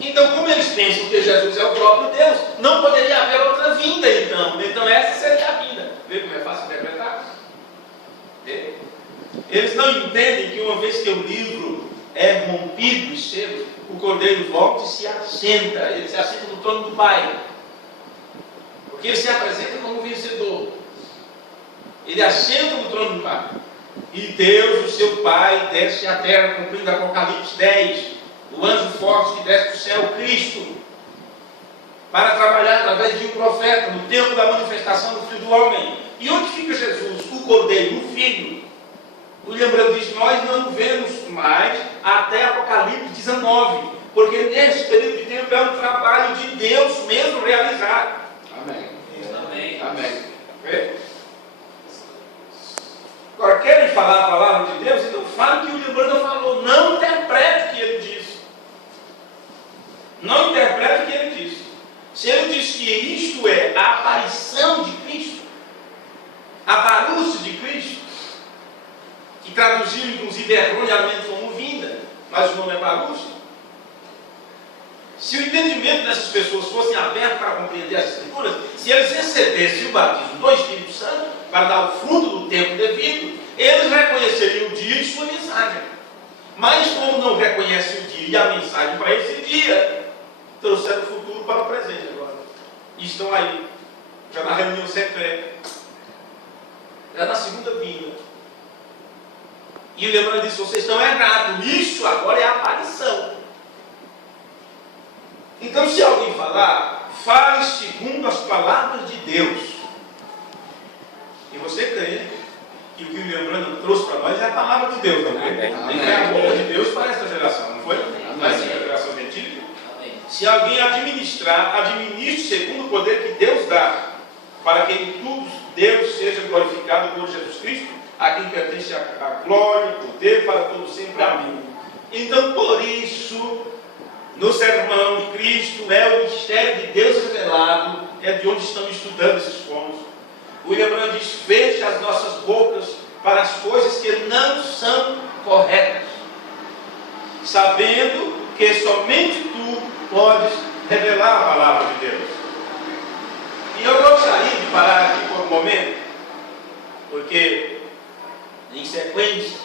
Então, como eles pensam que Jesus é o próprio Deus, não poderia haver outra vinda, então essa seria a vinda. Vê como é fácil interpretar? Vê? Eles não entendem que uma vez que o livro é rompido os selos, o cordeiro volta e se assenta. Ele se assenta no trono do Pai, porque ele se apresenta como vencedor. Ele assenta no trono do Pai. E Deus, o seu Pai, desce à terra, cumprindo Apocalipse 10. O anjo forte que desce do céu, Cristo, para trabalhar através de um profeta no tempo da manifestação do Filho do Homem. E onde fica Jesus? O Cordeiro, o Filho. O William Branham diz: nós não vemos mais até Apocalipse 19, porque nesse período de tempo é um trabalho de Deus mesmo realizado. Amém. Amém. Amém. Agora, querem falar a palavra de Deus? Então fale o que o William Branham falou. Não interprete o que ele disse. Não interprete o que ele disse. Se ele diz que isto é a aparição de Cristo, a parúcia de Cristo, que traduziu inclusive erroneamente como vinda, mas o nome é parúcia. Se o entendimento dessas pessoas fosse aberto para compreender as Escrituras, se eles recebessem o batismo do Espírito Santo para dar o fruto do tempo devido, eles reconheceriam o dia de sua mensagem. Mas como não reconhecem o dia e a mensagem para esse dia, trouxeram o futuro para o presente agora. E estão aí, já na reunião secreta, já na segunda vinda. E lembrando disso, vocês estão errados. Isso agora é a aparição. Então, se alguém falar, fale segundo as palavras de Deus. E você crê, que o que o William Branham trouxe para nós é a palavra de Deus, não é? Nem foi a boca de Deus para esta geração, não foi? Mas sim a geração gentílica. Se alguém administrar, administre segundo o poder que Deus dá, para que em tudo Deus seja glorificado por Jesus Cristo, a quem pertence a glória, o poder para todo sempre. Amém. Então, por isso, no sermão de Cristo é o mistério de Deus revelado, é de onde estamos estudando esses pontos. O William Branham diz: fecha as nossas bocas para as coisas que não são corretas, sabendo que somente tu podes revelar a palavra de Deus. E eu gostaria de parar aqui por um momento, porque em sequência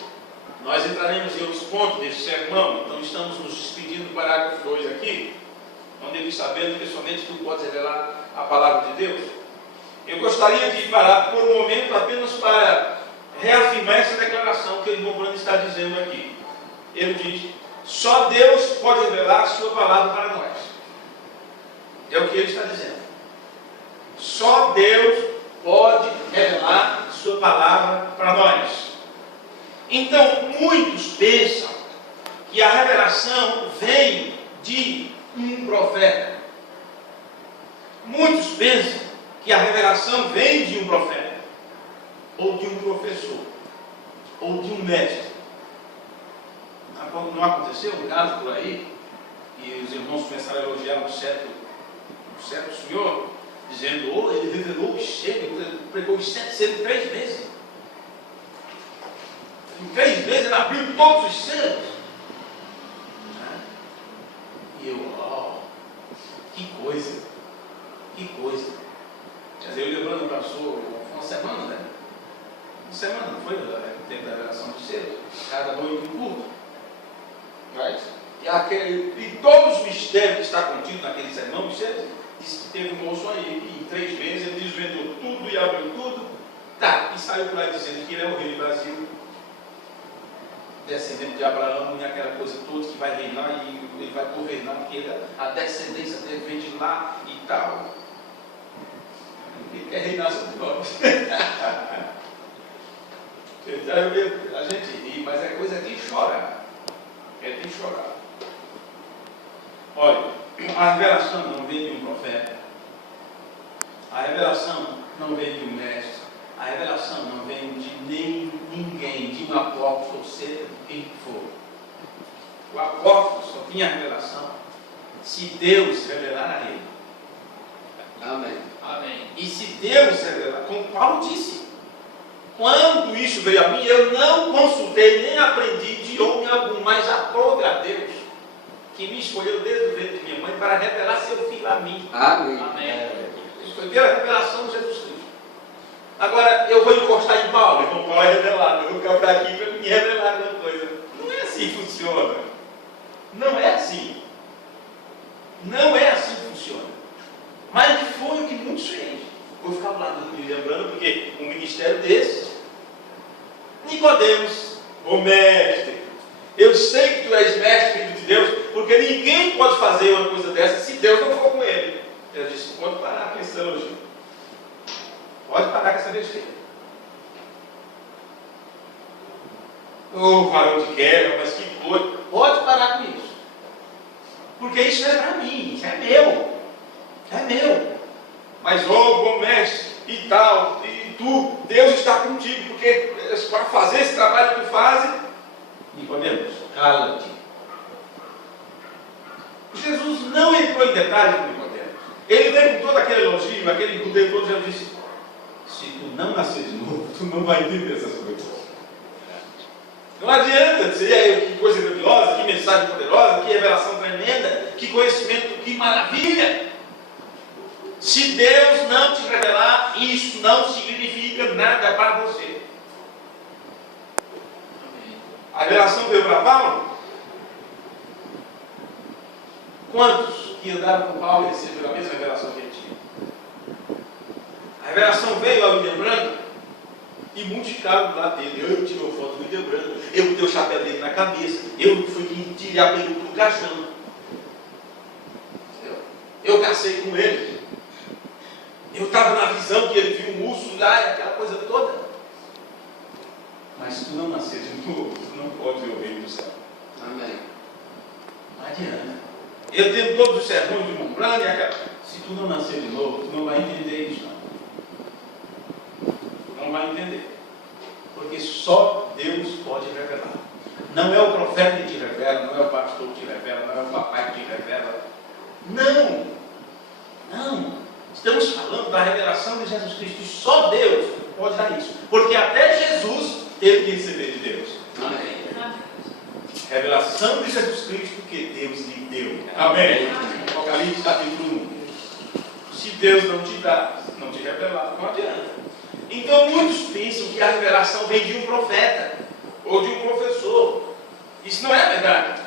nós entraremos em outros pontos desse sermão. Então estamos nos despedindo do parágrafo 2 aqui, onde ele diz: sabendo que somente tu podes revelar a palavra de Deus. Eu gostaria de parar por um momento apenas para reafirmar essa declaração que o irmão Branham está dizendo aqui. Ele diz: só Deus pode revelar a sua palavra para nós. É o que ele está dizendo. Só Deus pode revelar a sua palavra para nós. Então, muitos pensam que a revelação vem de um profeta. Muitos pensam que a revelação vem de um profeta, ou de um professor, ou de um mestre. Não aconteceu um caso por aí, e os irmãos começaram a elogiar um certo senhor, dizendo: oh, ele revelou o cheiro, ele pregou os 7 selos 3 vezes. Em 3 vezes ele abriu todos os selos. E eu, oh, que coisa, que coisa. Quer dizer, eu lembrando, passou uma semana, né? Uma semana, não foi? O tempo da revelação dos selos. Cada noite um culto. Right? E todos os mistérios que está contido naquele sermão, diz que teve um moço aí, que em 3 vezes ele desvendou tudo e abriu tudo. Tá, e saiu por aí dizendo que ele é o rei do Brasil, descendente de Abraão, e aquela coisa toda que vai reinar, e ele vai governar, porque a descendência dele vem de lá e tal. Ele quer reinar sobre nós. A gente ri, mas é coisa de chorar. É de chorar. Olha, a revelação não vem de um profeta. A revelação não vem de um mestre. A revelação não vem de ninguém, de um apóstolo, seja de quem for. O apóstolo só tinha a revelação se Deus revelar a ele. Amém. Amém. E se Deus revelar, como Paulo disse: quando isso veio a mim, eu não consultei nem aprendi de homem algum, mas aprove a Deus, que me escolheu desde o ventre de minha mãe para revelar seu filho a mim. Amém. Amém. Isso foi pela revelação de Jesus Cristo. Agora, eu vou encostar em Paulo, então Paulo é revelado, eu vou ficar por aqui para me revelar alguma coisa. Não é assim que funciona. Não é assim. Não é assim que funciona. Mas foi o que muitos fez. Vou ficar lá me lembrando, porque um ministério desse, Nicodemos, o mestre, eu sei que tu és mestre, filho de Deus, porque ninguém pode fazer uma coisa dessa se Deus não for com ele. Eu disse: pode parar com essa teologia. Pode parar com essa besteira. Ô, varão de guerra, mas que coisa. Pode parar com isso. Porque isso não é para mim, isso é meu. É meu. Mas, bom mestre, e tal, e tu, Deus está contigo, porque para fazer esse trabalho que tu fazes, Nicodemos, cala-te. Jesus não entrou em detalhes com Nicodemos. Ele deu com todo aquele elogio, aquele poder todo, já disse: se tu não nascer de novo, tu não vai entender essas coisas. Não adianta dizer que coisa grandiosa, que mensagem poderosa, que revelação tremenda, que conhecimento, que maravilha. Se Deus não te revelar, isso não significa nada para você. A revelação veio para Paulo. Quantos que andaram com Paulo e receberam a mesma revelação que ele tinha? A revelação veio ao William Branham e muitos ficaram do lado dele. Eu tirei foto do William Branham, eu botei o chapéu dele na cabeça, eu fui quem tirei a peruca do caixão. Eu cacei com ele. Eu estava na visão que ele viu um urso lá e aquela coisa toda. Mas se tu não nascer de novo, tu não pode ver o reino do céu. Amém. Não adianta. Eu tenho todos os sermões de Mumbrana e aquela. Se tu não nascer de novo, tu não vai entender isso, não. Não vai entender. Porque só Deus pode revelar. Não é o profeta que te revela, não é o pastor que te revela, não é o papai que te revela. Não. Não. Estamos falando da revelação de Jesus Cristo. E só Deus pode dar isso. Porque até Jesus teve que receber de Deus. Amém. Revelação de Jesus Cristo que Deus lhe deu. Amém. Apocalipse capítulo 1. Se Deus não te dá, não te revelar, não adianta. Então muitos pensam que a revelação vem de um profeta ou de um professor. Isso não é verdade.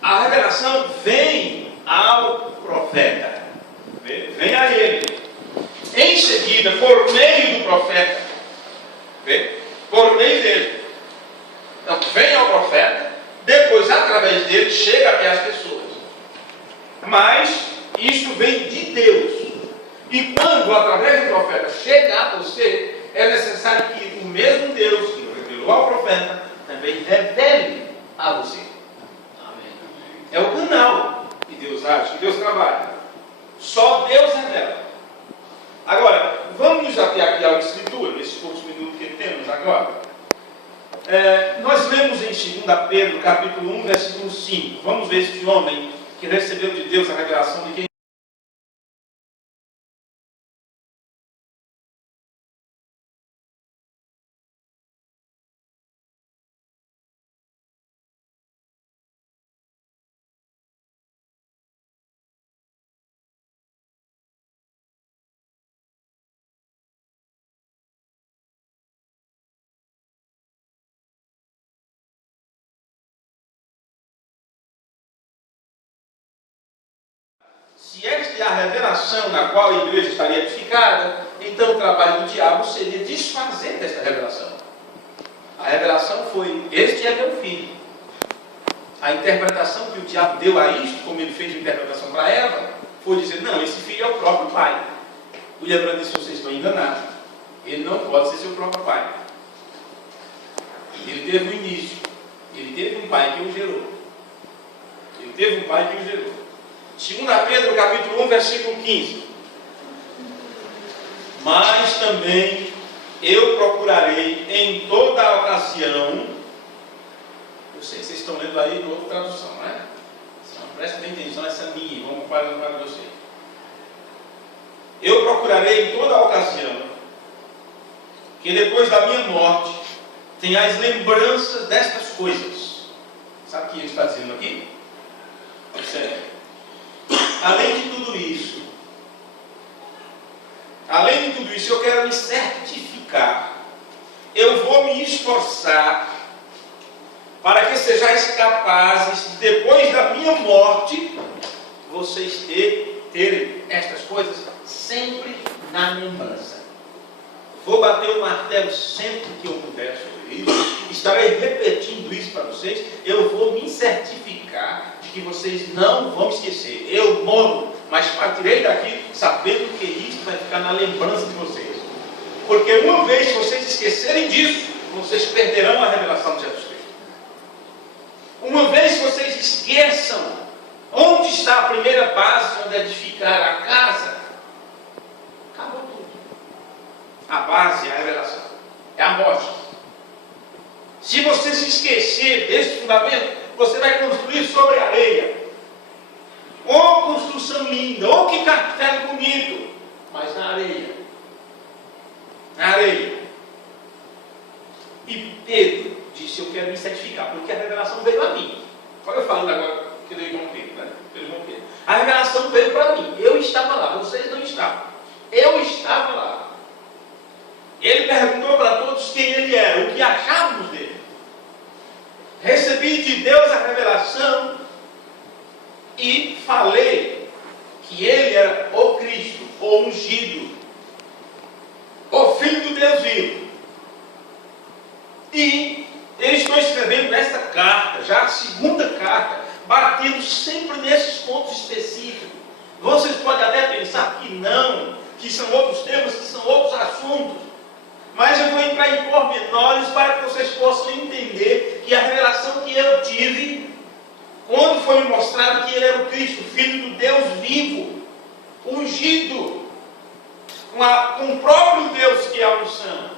A revelação vem ao profeta. Vem a ele. Em seguida, por meio do profeta. Por meio dele. Então, vem ao profeta. Depois, através dele, chega até as pessoas. Mas, isso vem de Deus. E quando, através do profeta, chega a você, é necessário que o mesmo Deus que revelou ao profeta, também revele a você. Amém. É o canal que Deus age, que Deus trabalha. Só Deus revela. Agora, vamos nos ater aqui à Escritura, nesses poucos minutos que temos agora. Nós lemos em 2 Pedro, capítulo 1, versículo 5. Vamos ver este homem que recebeu de Deus a revelação de quem. Se esta é a revelação na qual a igreja estaria edificada, então o trabalho do diabo seria desfazer desta revelação. A revelação foi: este é meu filho. A interpretação que o diabo deu a isto, como ele fez de interpretação para Eva, foi dizer: não, esse filho é o próprio pai. O William disse: vocês estão enganados. Ele não pode ser seu próprio pai. Ele teve um início. Ele teve um pai que o gerou. Ele teve um pai que o gerou. 2 Pedro, capítulo 1, versículo 15. Mas também eu procurarei em toda a ocasião. Eu sei que vocês estão lendo aí em outra tradução, não é? Então, presta bem atenção nessa minha, vamos comparando para você. Eu procurarei em toda a ocasião que depois da minha morte tenhais lembranças destas coisas. Sabe o que ele está dizendo aqui? Observe. Além de tudo isso, eu quero me certificar, eu vou me esforçar para que sejais capazes, depois da minha morte, vocês terem estas coisas sempre na lembrança. Vou bater o martelo sempre que eu puder sobre isso, estarei repetindo isso para vocês, eu vou me certificar de que vocês não vão esquecer. Eu morro, mas partirei daqui sabendo que isso vai ficar na lembrança de vocês. Porque uma vez que vocês esquecerem disso, vocês perderão a revelação de Jesus Cristo. Uma vez que vocês esqueçam onde está a primeira base onde edificar a casa, acabou tudo. A base é a revelação, é a morte. Se você se esquecer desse fundamento, você vai construir sobre a areia. Oh, construção linda, oh, que castelo bonito, mas na areia. Na areia. E Pedro disse: eu quero me certificar, porque a revelação veio a mim. Olha eu falando agora que eu João Pedro, né? João Pedro. A revelação veio para mim. Eu estava lá, vocês não estavam. Eu estava lá. Ele perguntou para todos quem ele era, o que achávamos dele. Recebi de Deus a revelação e falei que ele era o Cristo, o ungido, o Filho do Deus vivo. E eu estou escrevendo esta carta, já a segunda carta, batendo sempre nesses pontos específicos. Vocês podem até pensar que não, que são outros temas, que são outros assuntos. Mas eu vou entrar em pormenores para que vocês possam entender que a revelação que eu tive, quando foi me mostrado que ele era o Cristo, Filho do Deus vivo, ungido, com o próprio Deus que é a unção,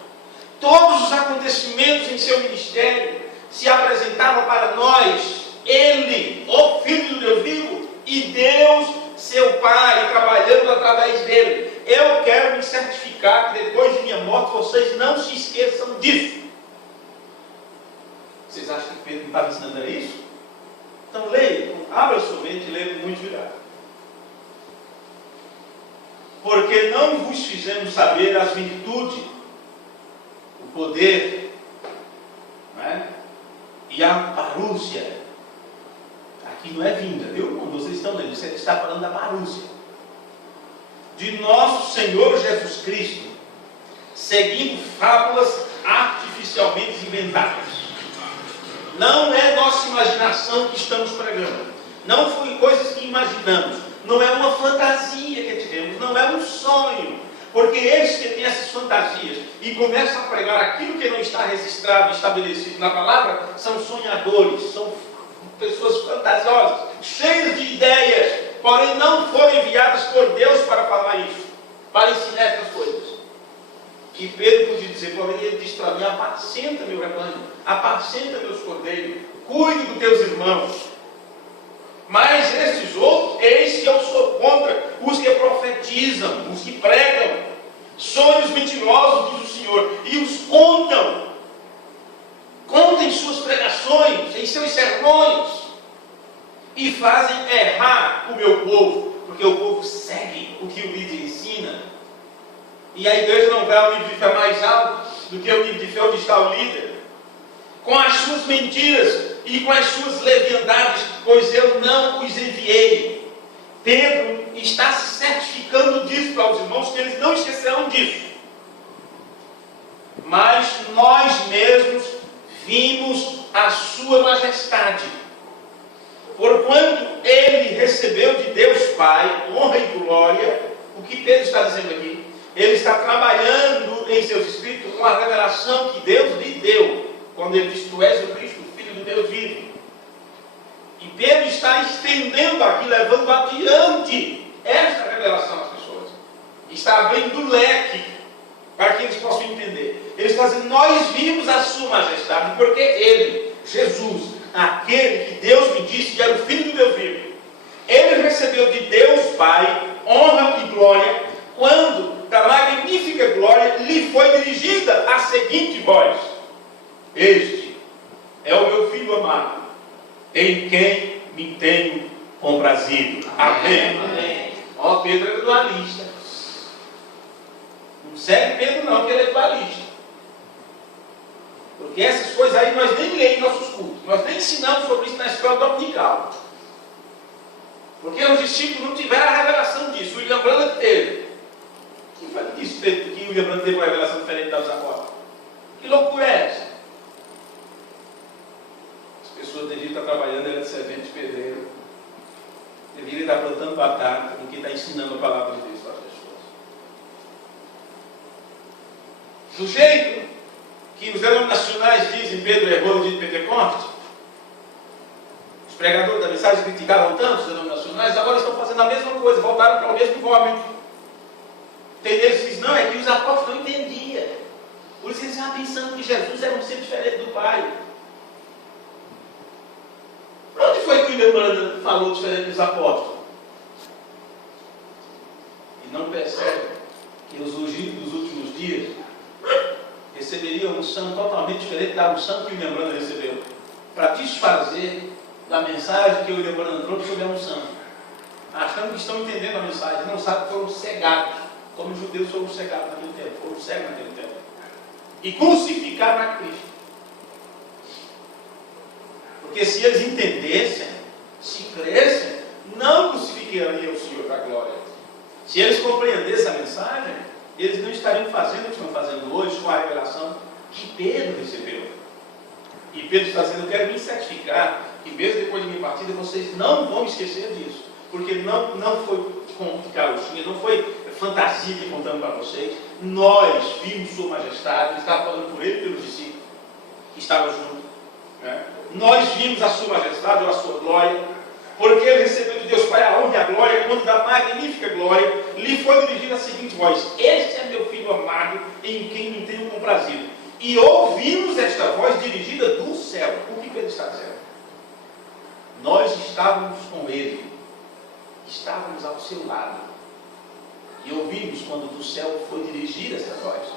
todos os acontecimentos em seu ministério se apresentavam para nós, ele, o Filho do Deus vivo, e Deus, seu Pai, trabalhando através dele. Eu quero me certificar que depois de minha morte vocês não se esqueçam disso. Vocês acham que Pedro não estava ensinando isso? Então leia, abra sua mente e leia com muito cuidado. Porque não vos fizemos saber as virtudes, o poder, não é? E a parúcia. Aqui não é vinda, viu? Quando vocês estão lendo, você está falando da parúcia. De nosso Senhor Jesus Cristo, seguindo fábulas artificialmente inventadas. Não é nossa imaginação que estamos pregando. Não foi coisas que imaginamos. Não é uma fantasia que tivemos. Não é um sonho. Porque eles que têm essas fantasias e começam a pregar aquilo que não está registrado, estabelecido na palavra, são sonhadores, são pessoas fantasiosas, cheias de ideias, porém não foram enviadas por Deus para falar isso, para ensinar essas coisas. E Pedro podia dizer, porém ele disse para mim: apacenta meu rebanho, apacenta meus cordeiros, cuide dos teus irmãos. Mas esses outros, eis que eu sou contra os que profetizam, os que pregam sonhos mentirosos, diz o Senhor, e os contam em suas pregações, em seus sermões, e fazem errar o meu povo, porque o povo segue o que o líder ensina. E a igreja não vai ao nível de fé mais alto do que o nível de fé onde está o líder, com as suas mentiras e com as suas leviandades, pois eu não os enviei. Pedro está se certificando disso para os irmãos, que eles não esquecerão disso. Mas nós mesmos vimos a sua majestade, porquanto ele recebeu de Deus Pai honra e glória. O que Pedro está dizendo aqui? Ele está trabalhando em seus escritos com a revelação que Deus lhe deu, quando ele diz: tu és o Cristo, o Filho do Deus vivo. E Pedro está estendendo aqui, levando adiante esta revelação às pessoas. Está abrindo o leque para que eles possam entender. Ele está dizendo: nós vimos a sua majestade, porque ele, Jesus, aquele que Deus me disse que era o Filho do Deus vivo, ele recebeu de Deus Pai honra e glória, quando da magnífica glória lhe foi dirigida a seguinte voz: este é o meu Filho amado, em quem me tenho comprazido. Amém. Amém. Ó, Pedro é dualista. Não segue Pedro não, porque ele é dualista. Porque essas coisas aí nós nem lemos em nossos cultos. Nós nem ensinamos sobre isso na escola dominical. Porque os discípulos não tiveram a revelação disso. O William Branham teve. Quem foi que disse que o William Branham teve uma revelação diferente dos apóstolos? Que loucura é essa? As pessoas deviam estar trabalhando, ela de servente de pedreiro. Deveria estar plantando batata do que está ensinando a palavra de Deus para as pessoas. Do jeito que os denominacionais dizem Pedro errou no dia de Pentecostes, os pregadores da mensagem criticaram tanto os denominacionais, agora estão fazendo a mesma coisa, voltaram para o mesmo vômito. Tem deles que dizem: não, é que os apóstolos não entendiam. Por isso eles estavam pensando que Jesus era um ser diferente do Pai. Para onde foi que o William Branham falou diferente dos apóstolos? E não percebe que os ungidos dos últimos dias receberiam uma unção totalmente diferente da unção que o William Branham recebeu, para desfazer da mensagem que o William Branham trouxe sobre a unção, achando que estão entendendo a mensagem, não sabem que foram cegados, como os judeus foram cegados naquele tempo, foram cegos naquele tempo, e crucificaram a Cristo. Porque se eles entendessem, se crescem, não crucificariam o Senhor da glória. Se eles compreendessem a mensagem, eles não estariam fazendo o que estão fazendo hoje com a revelação que Pedro recebeu. E Pedro está dizendo: eu quero me certificar que mesmo depois de minha partida, vocês não vão esquecer disso. Porque não foi com carochinha, não foi fantasia que contamos para vocês. Nós vimos Sua Majestade, ele estava falando por ele e pelos discípulos que estavam juntos. Né? Nós vimos a Sua Majestade ou a Sua glória, porque ele recebeu de Deus Pai a honra e a glória, quando da magnífica glória lhe foi dirigida a seguinte voz: este é meu filho amado, em quem me tenho comprazido. E ouvimos esta voz dirigida do céu. O que Pedro está dizendo? Nós estávamos com ele, estávamos ao seu lado, e ouvimos quando do céu foi dirigida essa voz.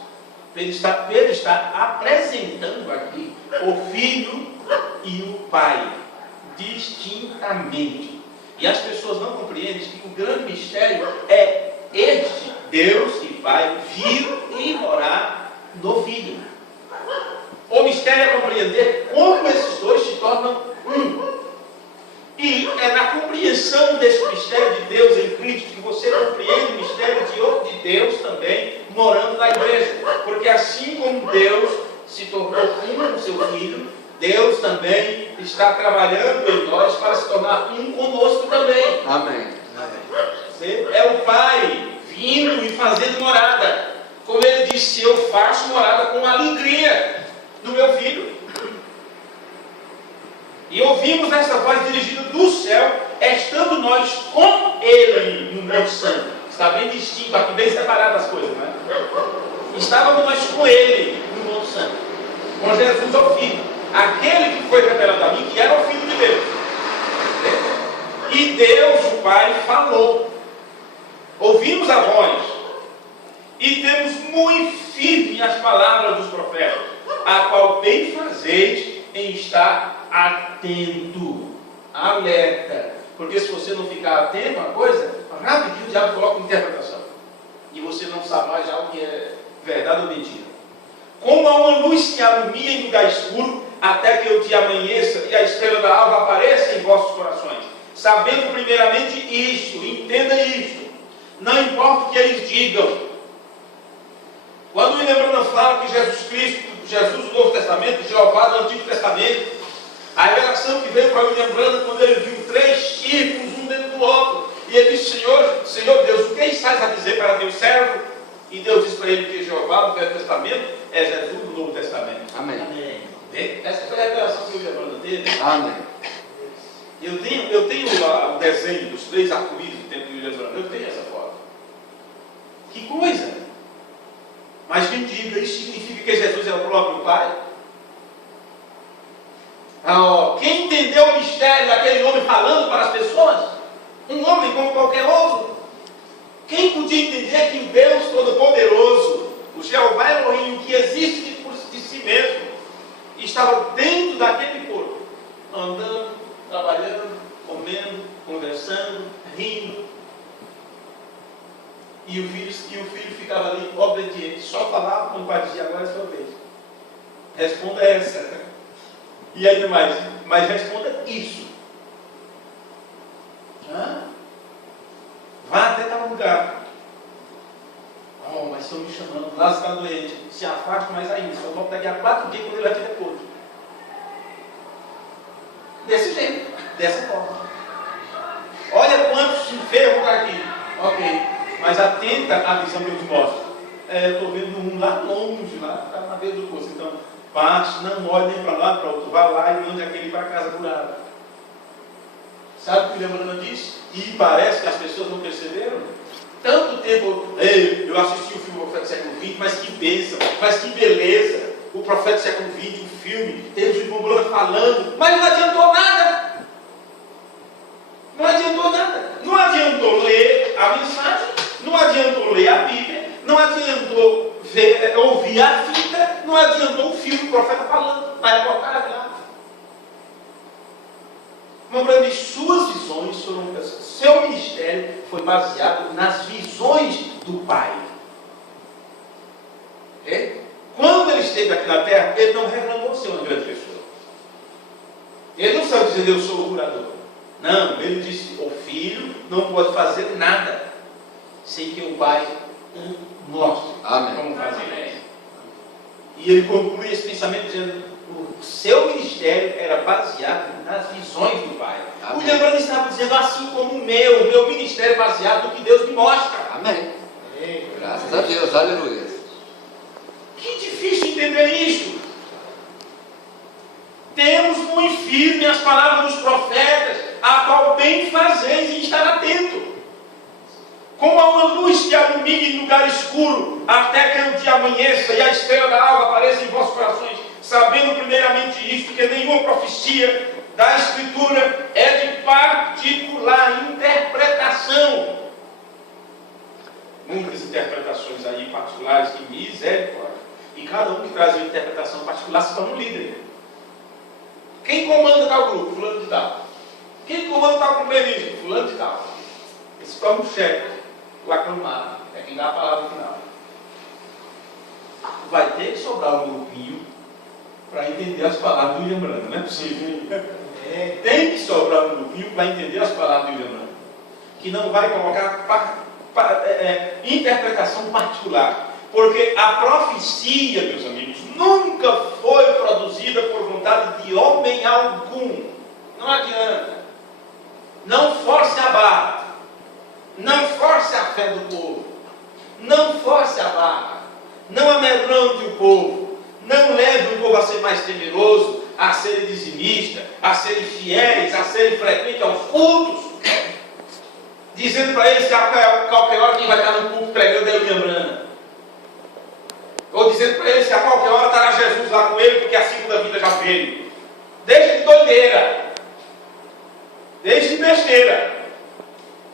Pedro está apresentando aqui o Filho e o Pai, distintamente. E as pessoas não compreendem que o grande mistério é este Deus e Pai vir e morar no Filho. O mistério é compreender como esses dois se tornam um. E é na compreensão desse mistério de Deus em Cristo que você compreende o mistério de Deus também morando na igreja. Porque assim como Deus se tornou um com seu Filho, Deus também está trabalhando em nós para se tornar um conosco também. Amém. É o Pai vindo e fazendo morada. Como ele disse, eu faço morada com alegria do meu Filho. E ouvimos essa voz dirigida do céu, estando nós com ele no Monte Santo. Está bem distinto, aqui bem separado as coisas, não é? Estávamos nós com ele no Monte Santo. Com Jesus, o Filho. Aquele que foi revelado a mim, que era o Filho de Deus. E Deus, o Pai, falou. Ouvimos a voz. E temos muito firme as palavras dos profetas, a qual bem fazeis em estar atento, alerta. Porque se você não ficar atento a uma coisa, rapidinho o diabo coloca interpretação. E você não sabe mais já o que é verdade ou mentira. Como há uma luz que alumia em lugar escuro, até que o dia amanheça e a estrela da alva apareça em vossos corações. Sabendo primeiramente isto, entenda isto. Não importa o que eles digam. Quando o William Branham fala que Jesus Cristo, Jesus do Novo Testamento, Jeová do Antigo Testamento, a revelação que veio para William Branham quando ele viu 3 círculos, um dentro do outro, e ele disse: Senhor Deus, o que estás a dizer para teu servo? E Deus disse para ele que Jeová do Velho Testamento é Jesus do Novo Testamento. Amém. Amém. Essa foi a revelação que o William Branham teve. Amém. Eu tenho lá o desenho dos 3 arco-íris do tempo de William Branham. Eu tenho essa foto. Que coisa! Mas quem diga, isso significa que Jesus é o próprio Pai? Quem entendeu o mistério daquele homem falando para as pessoas? Um homem como qualquer outro. Quem podia entender que o Deus Todo-Poderoso, o Jeová Elohim, que existe de si mesmo, estava dentro daquele corpo, andando, trabalhando, comendo, conversando, rindo. E o filho ficava ali obediente, só falava quando o pai dizia: agora é sua vez. Responda essa. E ainda mais, mas responda isso. Vá até tal lugar. Mas estão me chamando, lá está doente. Se afaste mais ainda, só volta daqui a 4 dias quando ele vai te repor. Desse jeito, dessa forma. Olha quantos enfermos estão aqui. Ok, mas atenta à visão que eu te mostro. Eu estou vendo um lá longe, lá está na beira do poço. Então, passe, não olhe nem para lá, para outro. Vá lá e mande aquele para casa curado. Sabe o que o William Branham disse? E parece que as pessoas não perceberam. Tanto tempo, eu assisti o filme O Profeta do Século XX, mas que bênção, mas que beleza. O Profeta do Século XX, o filme, teve o irmão Branham falando, mas não adiantou nada. Não adiantou nada. Não adiantou ler a mensagem, não adiantou ler a Bíblia, não adiantou ouvir a fita, não adiantou o filme, o profeta falando, vai botar lá. Irmão Branham, suas visões foram, seu ministério foi baseado nas visões do Pai. Quando ele esteve aqui na terra, ele não reclamou ser uma grande pessoa. Ele não sabe dizer: eu sou o curador. Não, ele disse: o filho não pode fazer nada sem que o Pai o mostre. Amém. Como fazer. E ele conclui esse pensamento dizendo: o seu ministério era baseado nas visões do Pai. Amém. O William Branham estava dizendo: assim como o meu ministério é baseado no que Deus me mostra. Amém. Graças a Deus, aleluia. Que difícil entender isto. Temos muito firme as palavras dos profetas, a qual bem fazeis em estar atento. Como há uma luz que ilumina em lugar escuro, até que o dia amanheça e a estrela da alva apareça em vossos corações, sabendo primeiramente isto, que nenhuma profecia da Escritura é de particular interpretação. Muitas interpretações aí particulares, que misericórdia. E cada um que traz uma interpretação particular se torna um líder. Quem comanda tal grupo? Fulano de tal. Quem comanda tal companheirismo? Fulano de tal. Esse torna o chefe, o aclamado, é quem dá a palavra final. Vai ter que sobrar um grupinho para entender as palavras do William Branham, não é possível. Tem que sobrar um grupinho para entender as palavras do William Branham, que não vai colocar interpretação particular. Porque a profecia, meus amigos, nunca foi produzida por vontade de homem algum. Não adianta. Não force a barra. Não force a fé do povo. Não force a barra. Não amedronte o povo. Não leve o povo a ser mais temeroso, a ser dizimista, a serem fiéis, a serem frequentes aos cultos. Dizendo para eles que a qualquer hora quem vai estar no culto pregando é o William Branham. Ou dizendo para eles que a qualquer hora estará Jesus lá com ele, porque a segunda vida já veio. Deixe de doideira. Deixe de besteira.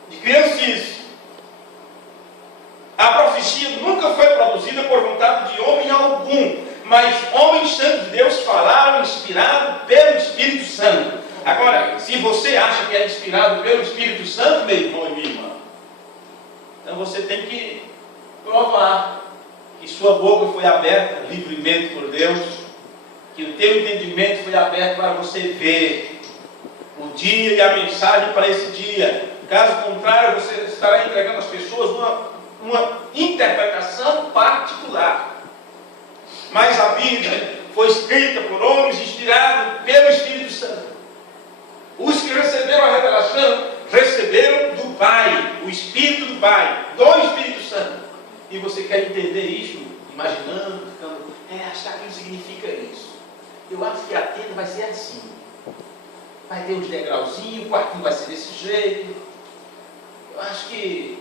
De criancice. A profecia nunca foi produzida por vontade de homem algum, mas homens santos de Deus falaram inspirado pelo Espírito Santo. Agora, se você acha que é inspirado pelo Espírito Santo, meu irmão e minha irmã, então você tem que provar que sua boca foi aberta livremente por Deus, que o teu entendimento foi aberto para você ver o dia e a mensagem para esse dia. Caso contrário, você estará entregando às pessoas uma interpretação particular. Mas a Bíblia foi escrita por homens inspirados pelo Espírito Santo. Os que receberam a revelação receberam do Pai, o Espírito do Pai, do Espírito Santo. E você quer entender isso, imaginando, ficando, acho que aquilo significa isso. Eu acho que a tenda vai ser assim. Vai ter uns degrauzinhos, o quartinho vai ser desse jeito. Eu acho que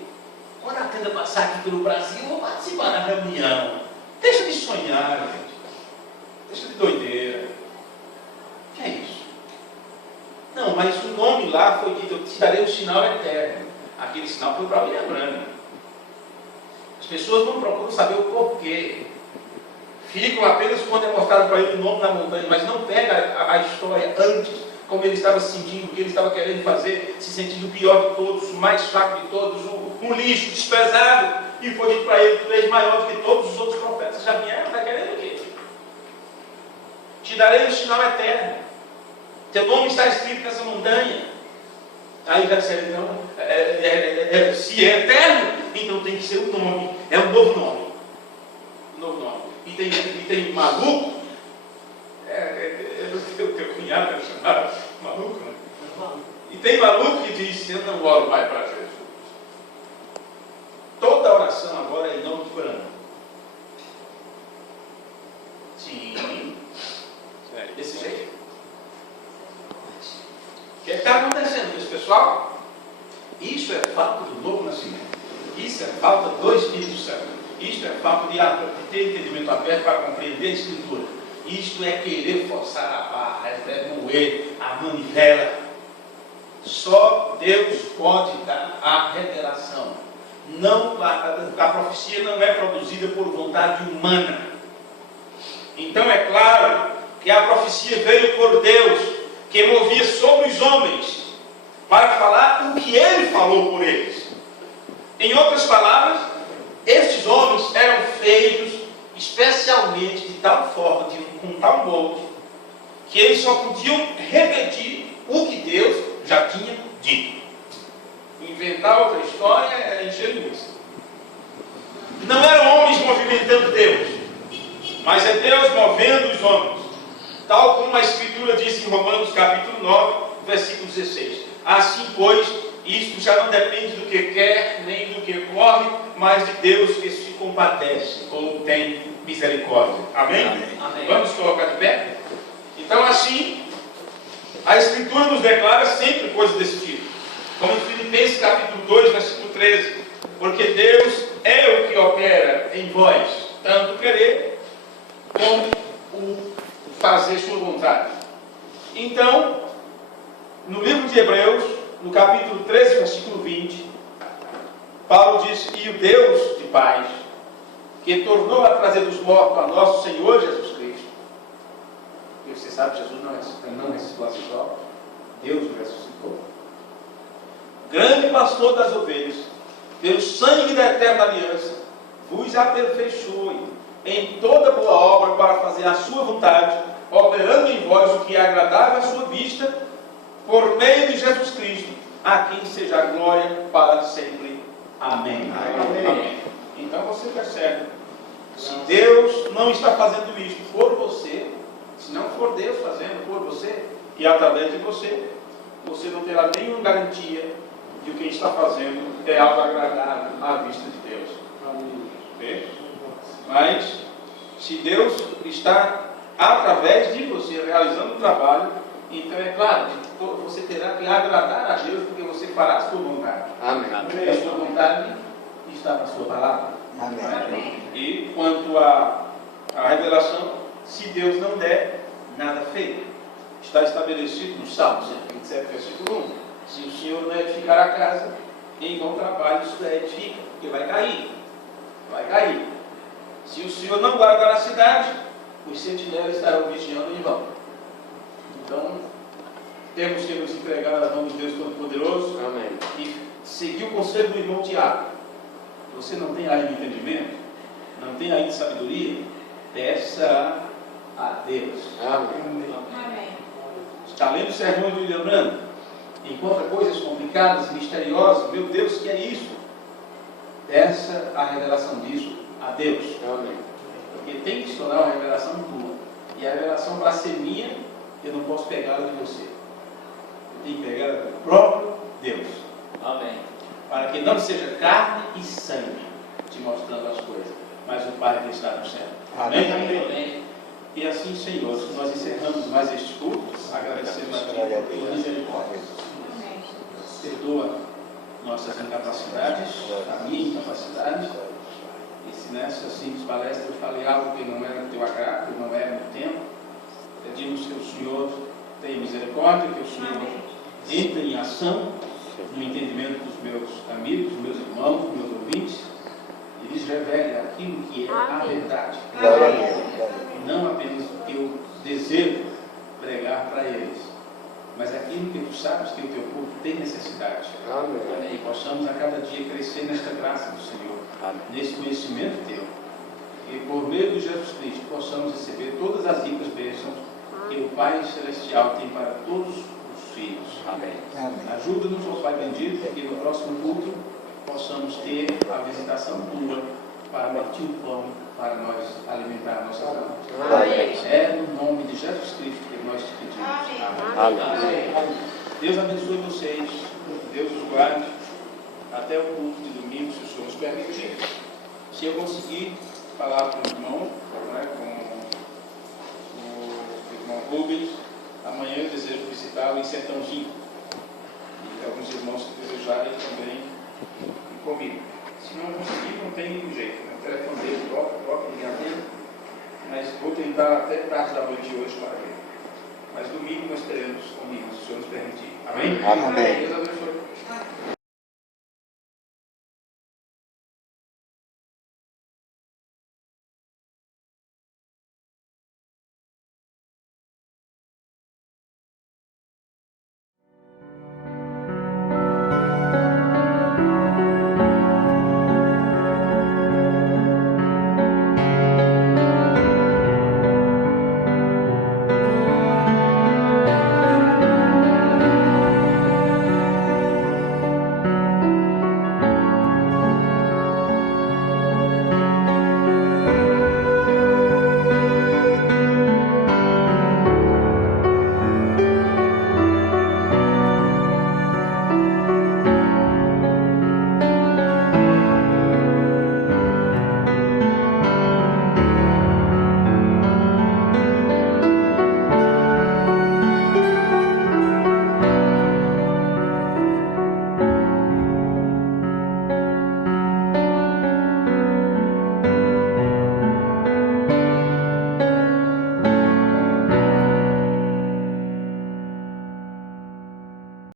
quando a tenda passar aqui pelo Brasil, eu vou participar da reunião. Deixa de sonhar, gente. Deixa de doideira. O que é isso? Não, mas o nome lá foi dito, eu te darei um sinal eterno. Aquele sinal foi para William Branham. As pessoas não procuram saber o porquê. Ficam apenas quando é mostrado para ele o nome na montanha, mas não pega a história antes, como ele estava se sentindo, o que ele estava querendo fazer, se sentindo o pior de todos, o mais fraco de todos, um lixo, desprezado. E foi dito para ele, tu és maior do que todos os outros profetas já vieram, está querendo o quê? Te darei um sinal eterno. Teu nome está escrito nessa montanha. Aí já disseram, então, se é eterno, então tem que ser um nome. É um novo nome. Um novo nome. E tem maluco. O teu cunhado é chamado maluco, né? E tem maluco que diz, eu não oro mais para Jesus. Toda oração agora é em nome de Branham. Sim. Desse jeito. O que está acontecendo com esse pessoal? Isso é falta do novo nascimento. Isso é falta do Espírito Santo. Isso é falta de ter entendimento aberto para compreender a Escritura. Isto é querer forçar a barra, é moer a manivela. Só Deus pode dar a revelação. Não, a profecia não é produzida por vontade humana. Então é claro que a profecia veio por Deus, que movia sobre os homens, para falar o que Ele falou por eles. Em outras palavras, estes homens eram feitos especialmente de tal forma, com tal molde, que eles só podiam repetir o que Deus já tinha dito. Inventar outra história era encher linguiça. Não eram homens movimentando Deus, mas é Deus movendo os homens. Tal como a Escritura diz em Romanos capítulo 9, versículo 16. Assim, pois, isto já não depende do que quer, nem do que corre, mas de Deus que compadece ou tem misericórdia. Amém? Amém. Vamos colocar de pé? Então, assim, a Escritura nos declara sempre coisas desse tipo. Como em Filipenses capítulo 2, versículo 13. Porque Deus é o que opera em vós, tanto querer como o fazer sua vontade. Então, no livro de Hebreus, no capítulo 13, versículo 20, Paulo diz: e o Deus de paz, que tornou a trazer dos mortos a nosso Senhor Jesus Cristo. E você sabe, Jesus não ressuscitou a si próprio, Deus o ressuscitou. Grande pastor das ovelhas, pelo sangue da eterna aliança, vos aperfeiçoe em toda boa obra para fazer a sua vontade, operando em vós o que é agradável à sua vista, por meio de Jesus Cristo, a quem seja a glória para sempre. Amém. Amém. Então você percebe, se Deus não está fazendo isto por você, se não for Deus fazendo por você e através de você, você não terá nenhuma garantia de que o que está fazendo é algo agradável à vista de Deus. Amém. Mas se Deus está através de você realizando o trabalho, então é claro, você terá que agradar a Deus, porque você fará a sua vontade. Amém. A sua vontade está na sua palavra. Amém. E quanto à revelação, se Deus não der, nada feito. Está estabelecido no Salmo 127, versículo 1. Se o Senhor não edificar a casa, em vão trabalho isso edifica, porque vai cair. Vai cair. Se o Senhor não guardar a cidade, os sentinelas estarão vigiando em vão. Então, temos que nos entregar às mãos de Deus Todo-Poderoso. Amém. E seguir o conselho do irmão Tiago. Você não tem ainda entendimento? Não tem ainda sabedoria? Peça a Deus. Amém. Está lendo o sermão de William Branham? Encontra coisas complicadas e misteriosas. Meu Deus, que é isso? Peça a revelação disso a Deus. Amém. Porque tem que se tornar uma revelação tua. E a revelação para ser minha, eu não posso pegá-la de você. Eu tenho que pegá-la do próprio Deus. Amém. Para que não seja carne e sangue te mostrando as coisas, mas o Pai que está no céu. Amém? Amém. E assim, Senhor, nós encerramos mais este culto, agradecendo a Ti pela misericórdia. Perdoa nossas incapacidades, a minha incapacidade. E se nessa simples palestra eu falei algo que não era do Teu agrado, que não era do tempo, pedimos que o Senhor tenha misericórdia, que o Senhor entre em ação no entendimento dos meus amigos, dos meus irmãos, dos meus ouvintes, e lhes revele aquilo que é a verdade. Não apenas o que eu desejo pregar para eles, mas aquilo que tu sabes que o teu povo tem necessidade. Amém. E possamos a cada dia crescer nesta graça do Senhor, nesse conhecimento teu. E por meio de Jesus Cristo possamos receber todas as ricas bênçãos que o Pai Celestial tem para todos os filhos. Amém. Ajuda-nos, ó Pai bendito, que no próximo culto possamos ter a visitação tua para partir o pão, para nós alimentar a nossa alma. Amém. É no nome de Jesus Cristo que nós te pedimos. Amém. Deus abençoe vocês. Deus os guarde. Até o culto de domingo, se o Senhor nos permitir. Se eu conseguir falar com o irmão, né, com o irmão Rubens, amanhã eu desejo visitá-lo em Sertãozinho. E alguns irmãos que desejarem também ir comigo. Se não conseguir, não tem jeito. O telefone dele toca, ligar dele. Mas vou tentar até tarde da noite hoje para ver. Mas domingo nós teremos comigo, se o Senhor nos permitir. Amém? Amém. Deus abençoe.